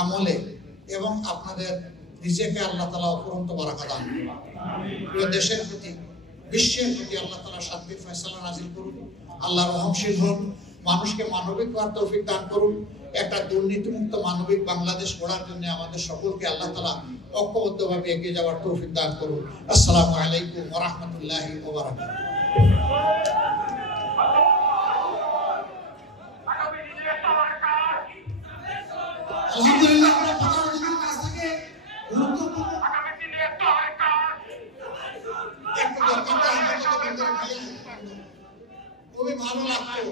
আমলে এবং আপনাদের রিজেকে আল্লাহ তাআলা অফুরন্ত বারাকা দান করুন। পুরো দেশের প্রতি, বিশ্বের প্রতি আল্লাহ তাআলা শান্তির ফয়সালা নাজিল করুন। আল্লাহ রহমশীল হন, মানুষকে মানবিক হওয়ার তৌফিক দান করুন। একটা দুর্নীতিমুক্ত মানবিক বাংলাদেশ গড়ার জন্য আমাদের সকলকে আল্লাহ তাআলা ঐক্যবদ্ধভাবে এগিয়ে যাওয়ার তৌফিক দান করুন। আসসালামু আলাইকুম ওয়া রাহমাতুল্লাহি ওয়া বারাকাতুহু। আলহামদুলিল্লাহ, আমরা প্রধানমন্ত্রীর কাছ থেকে গুরুত্বপূর্ণ খুবই ভালো লাগতো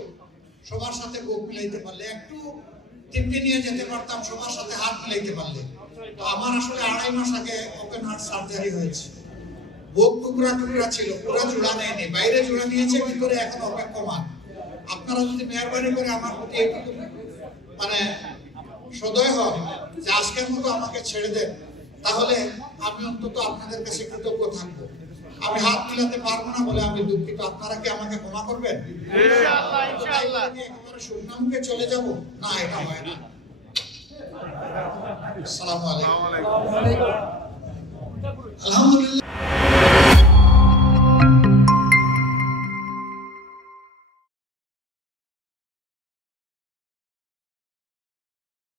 সবার সাথে বুক মিলাইতে পারলে, একটু টিপে নিয়ে যেতে পারতাম সবার সাথে হাত মিলাইতে পারলে। তো আমার আসলে 2.5 মাস আগে ওপেন হার্ট সার্জারি হয়েছে। বুক টুকরা টুকরা ছিল, পুরো জোড়া নেয়নি, বাইরে জোড়া নিয়েছে, ভিতরে এখন অপেক্ষমান। আপনারা যদি মেহরবানি করে আমার প্রতি একটু মানে সদয় হন যে আজকের মতো আমাকে ছেড়ে দেন, তাহলে আমি অন্তত আপনাদের কাছে কৃতজ্ঞ থাকবো। আমি হাত মিলাতে পারবো না বলে আমি দুঃখিত। আপনারা কি আমাকে ক্ষমা করবেন? ইনশাআল্লাহ, ইনশাআল্লাহ। একেবারে শুকনামুখে চলে যাব না, এটা হয় না। আসসালামু আলাইকুম। আলহামদুলিল্লাহ।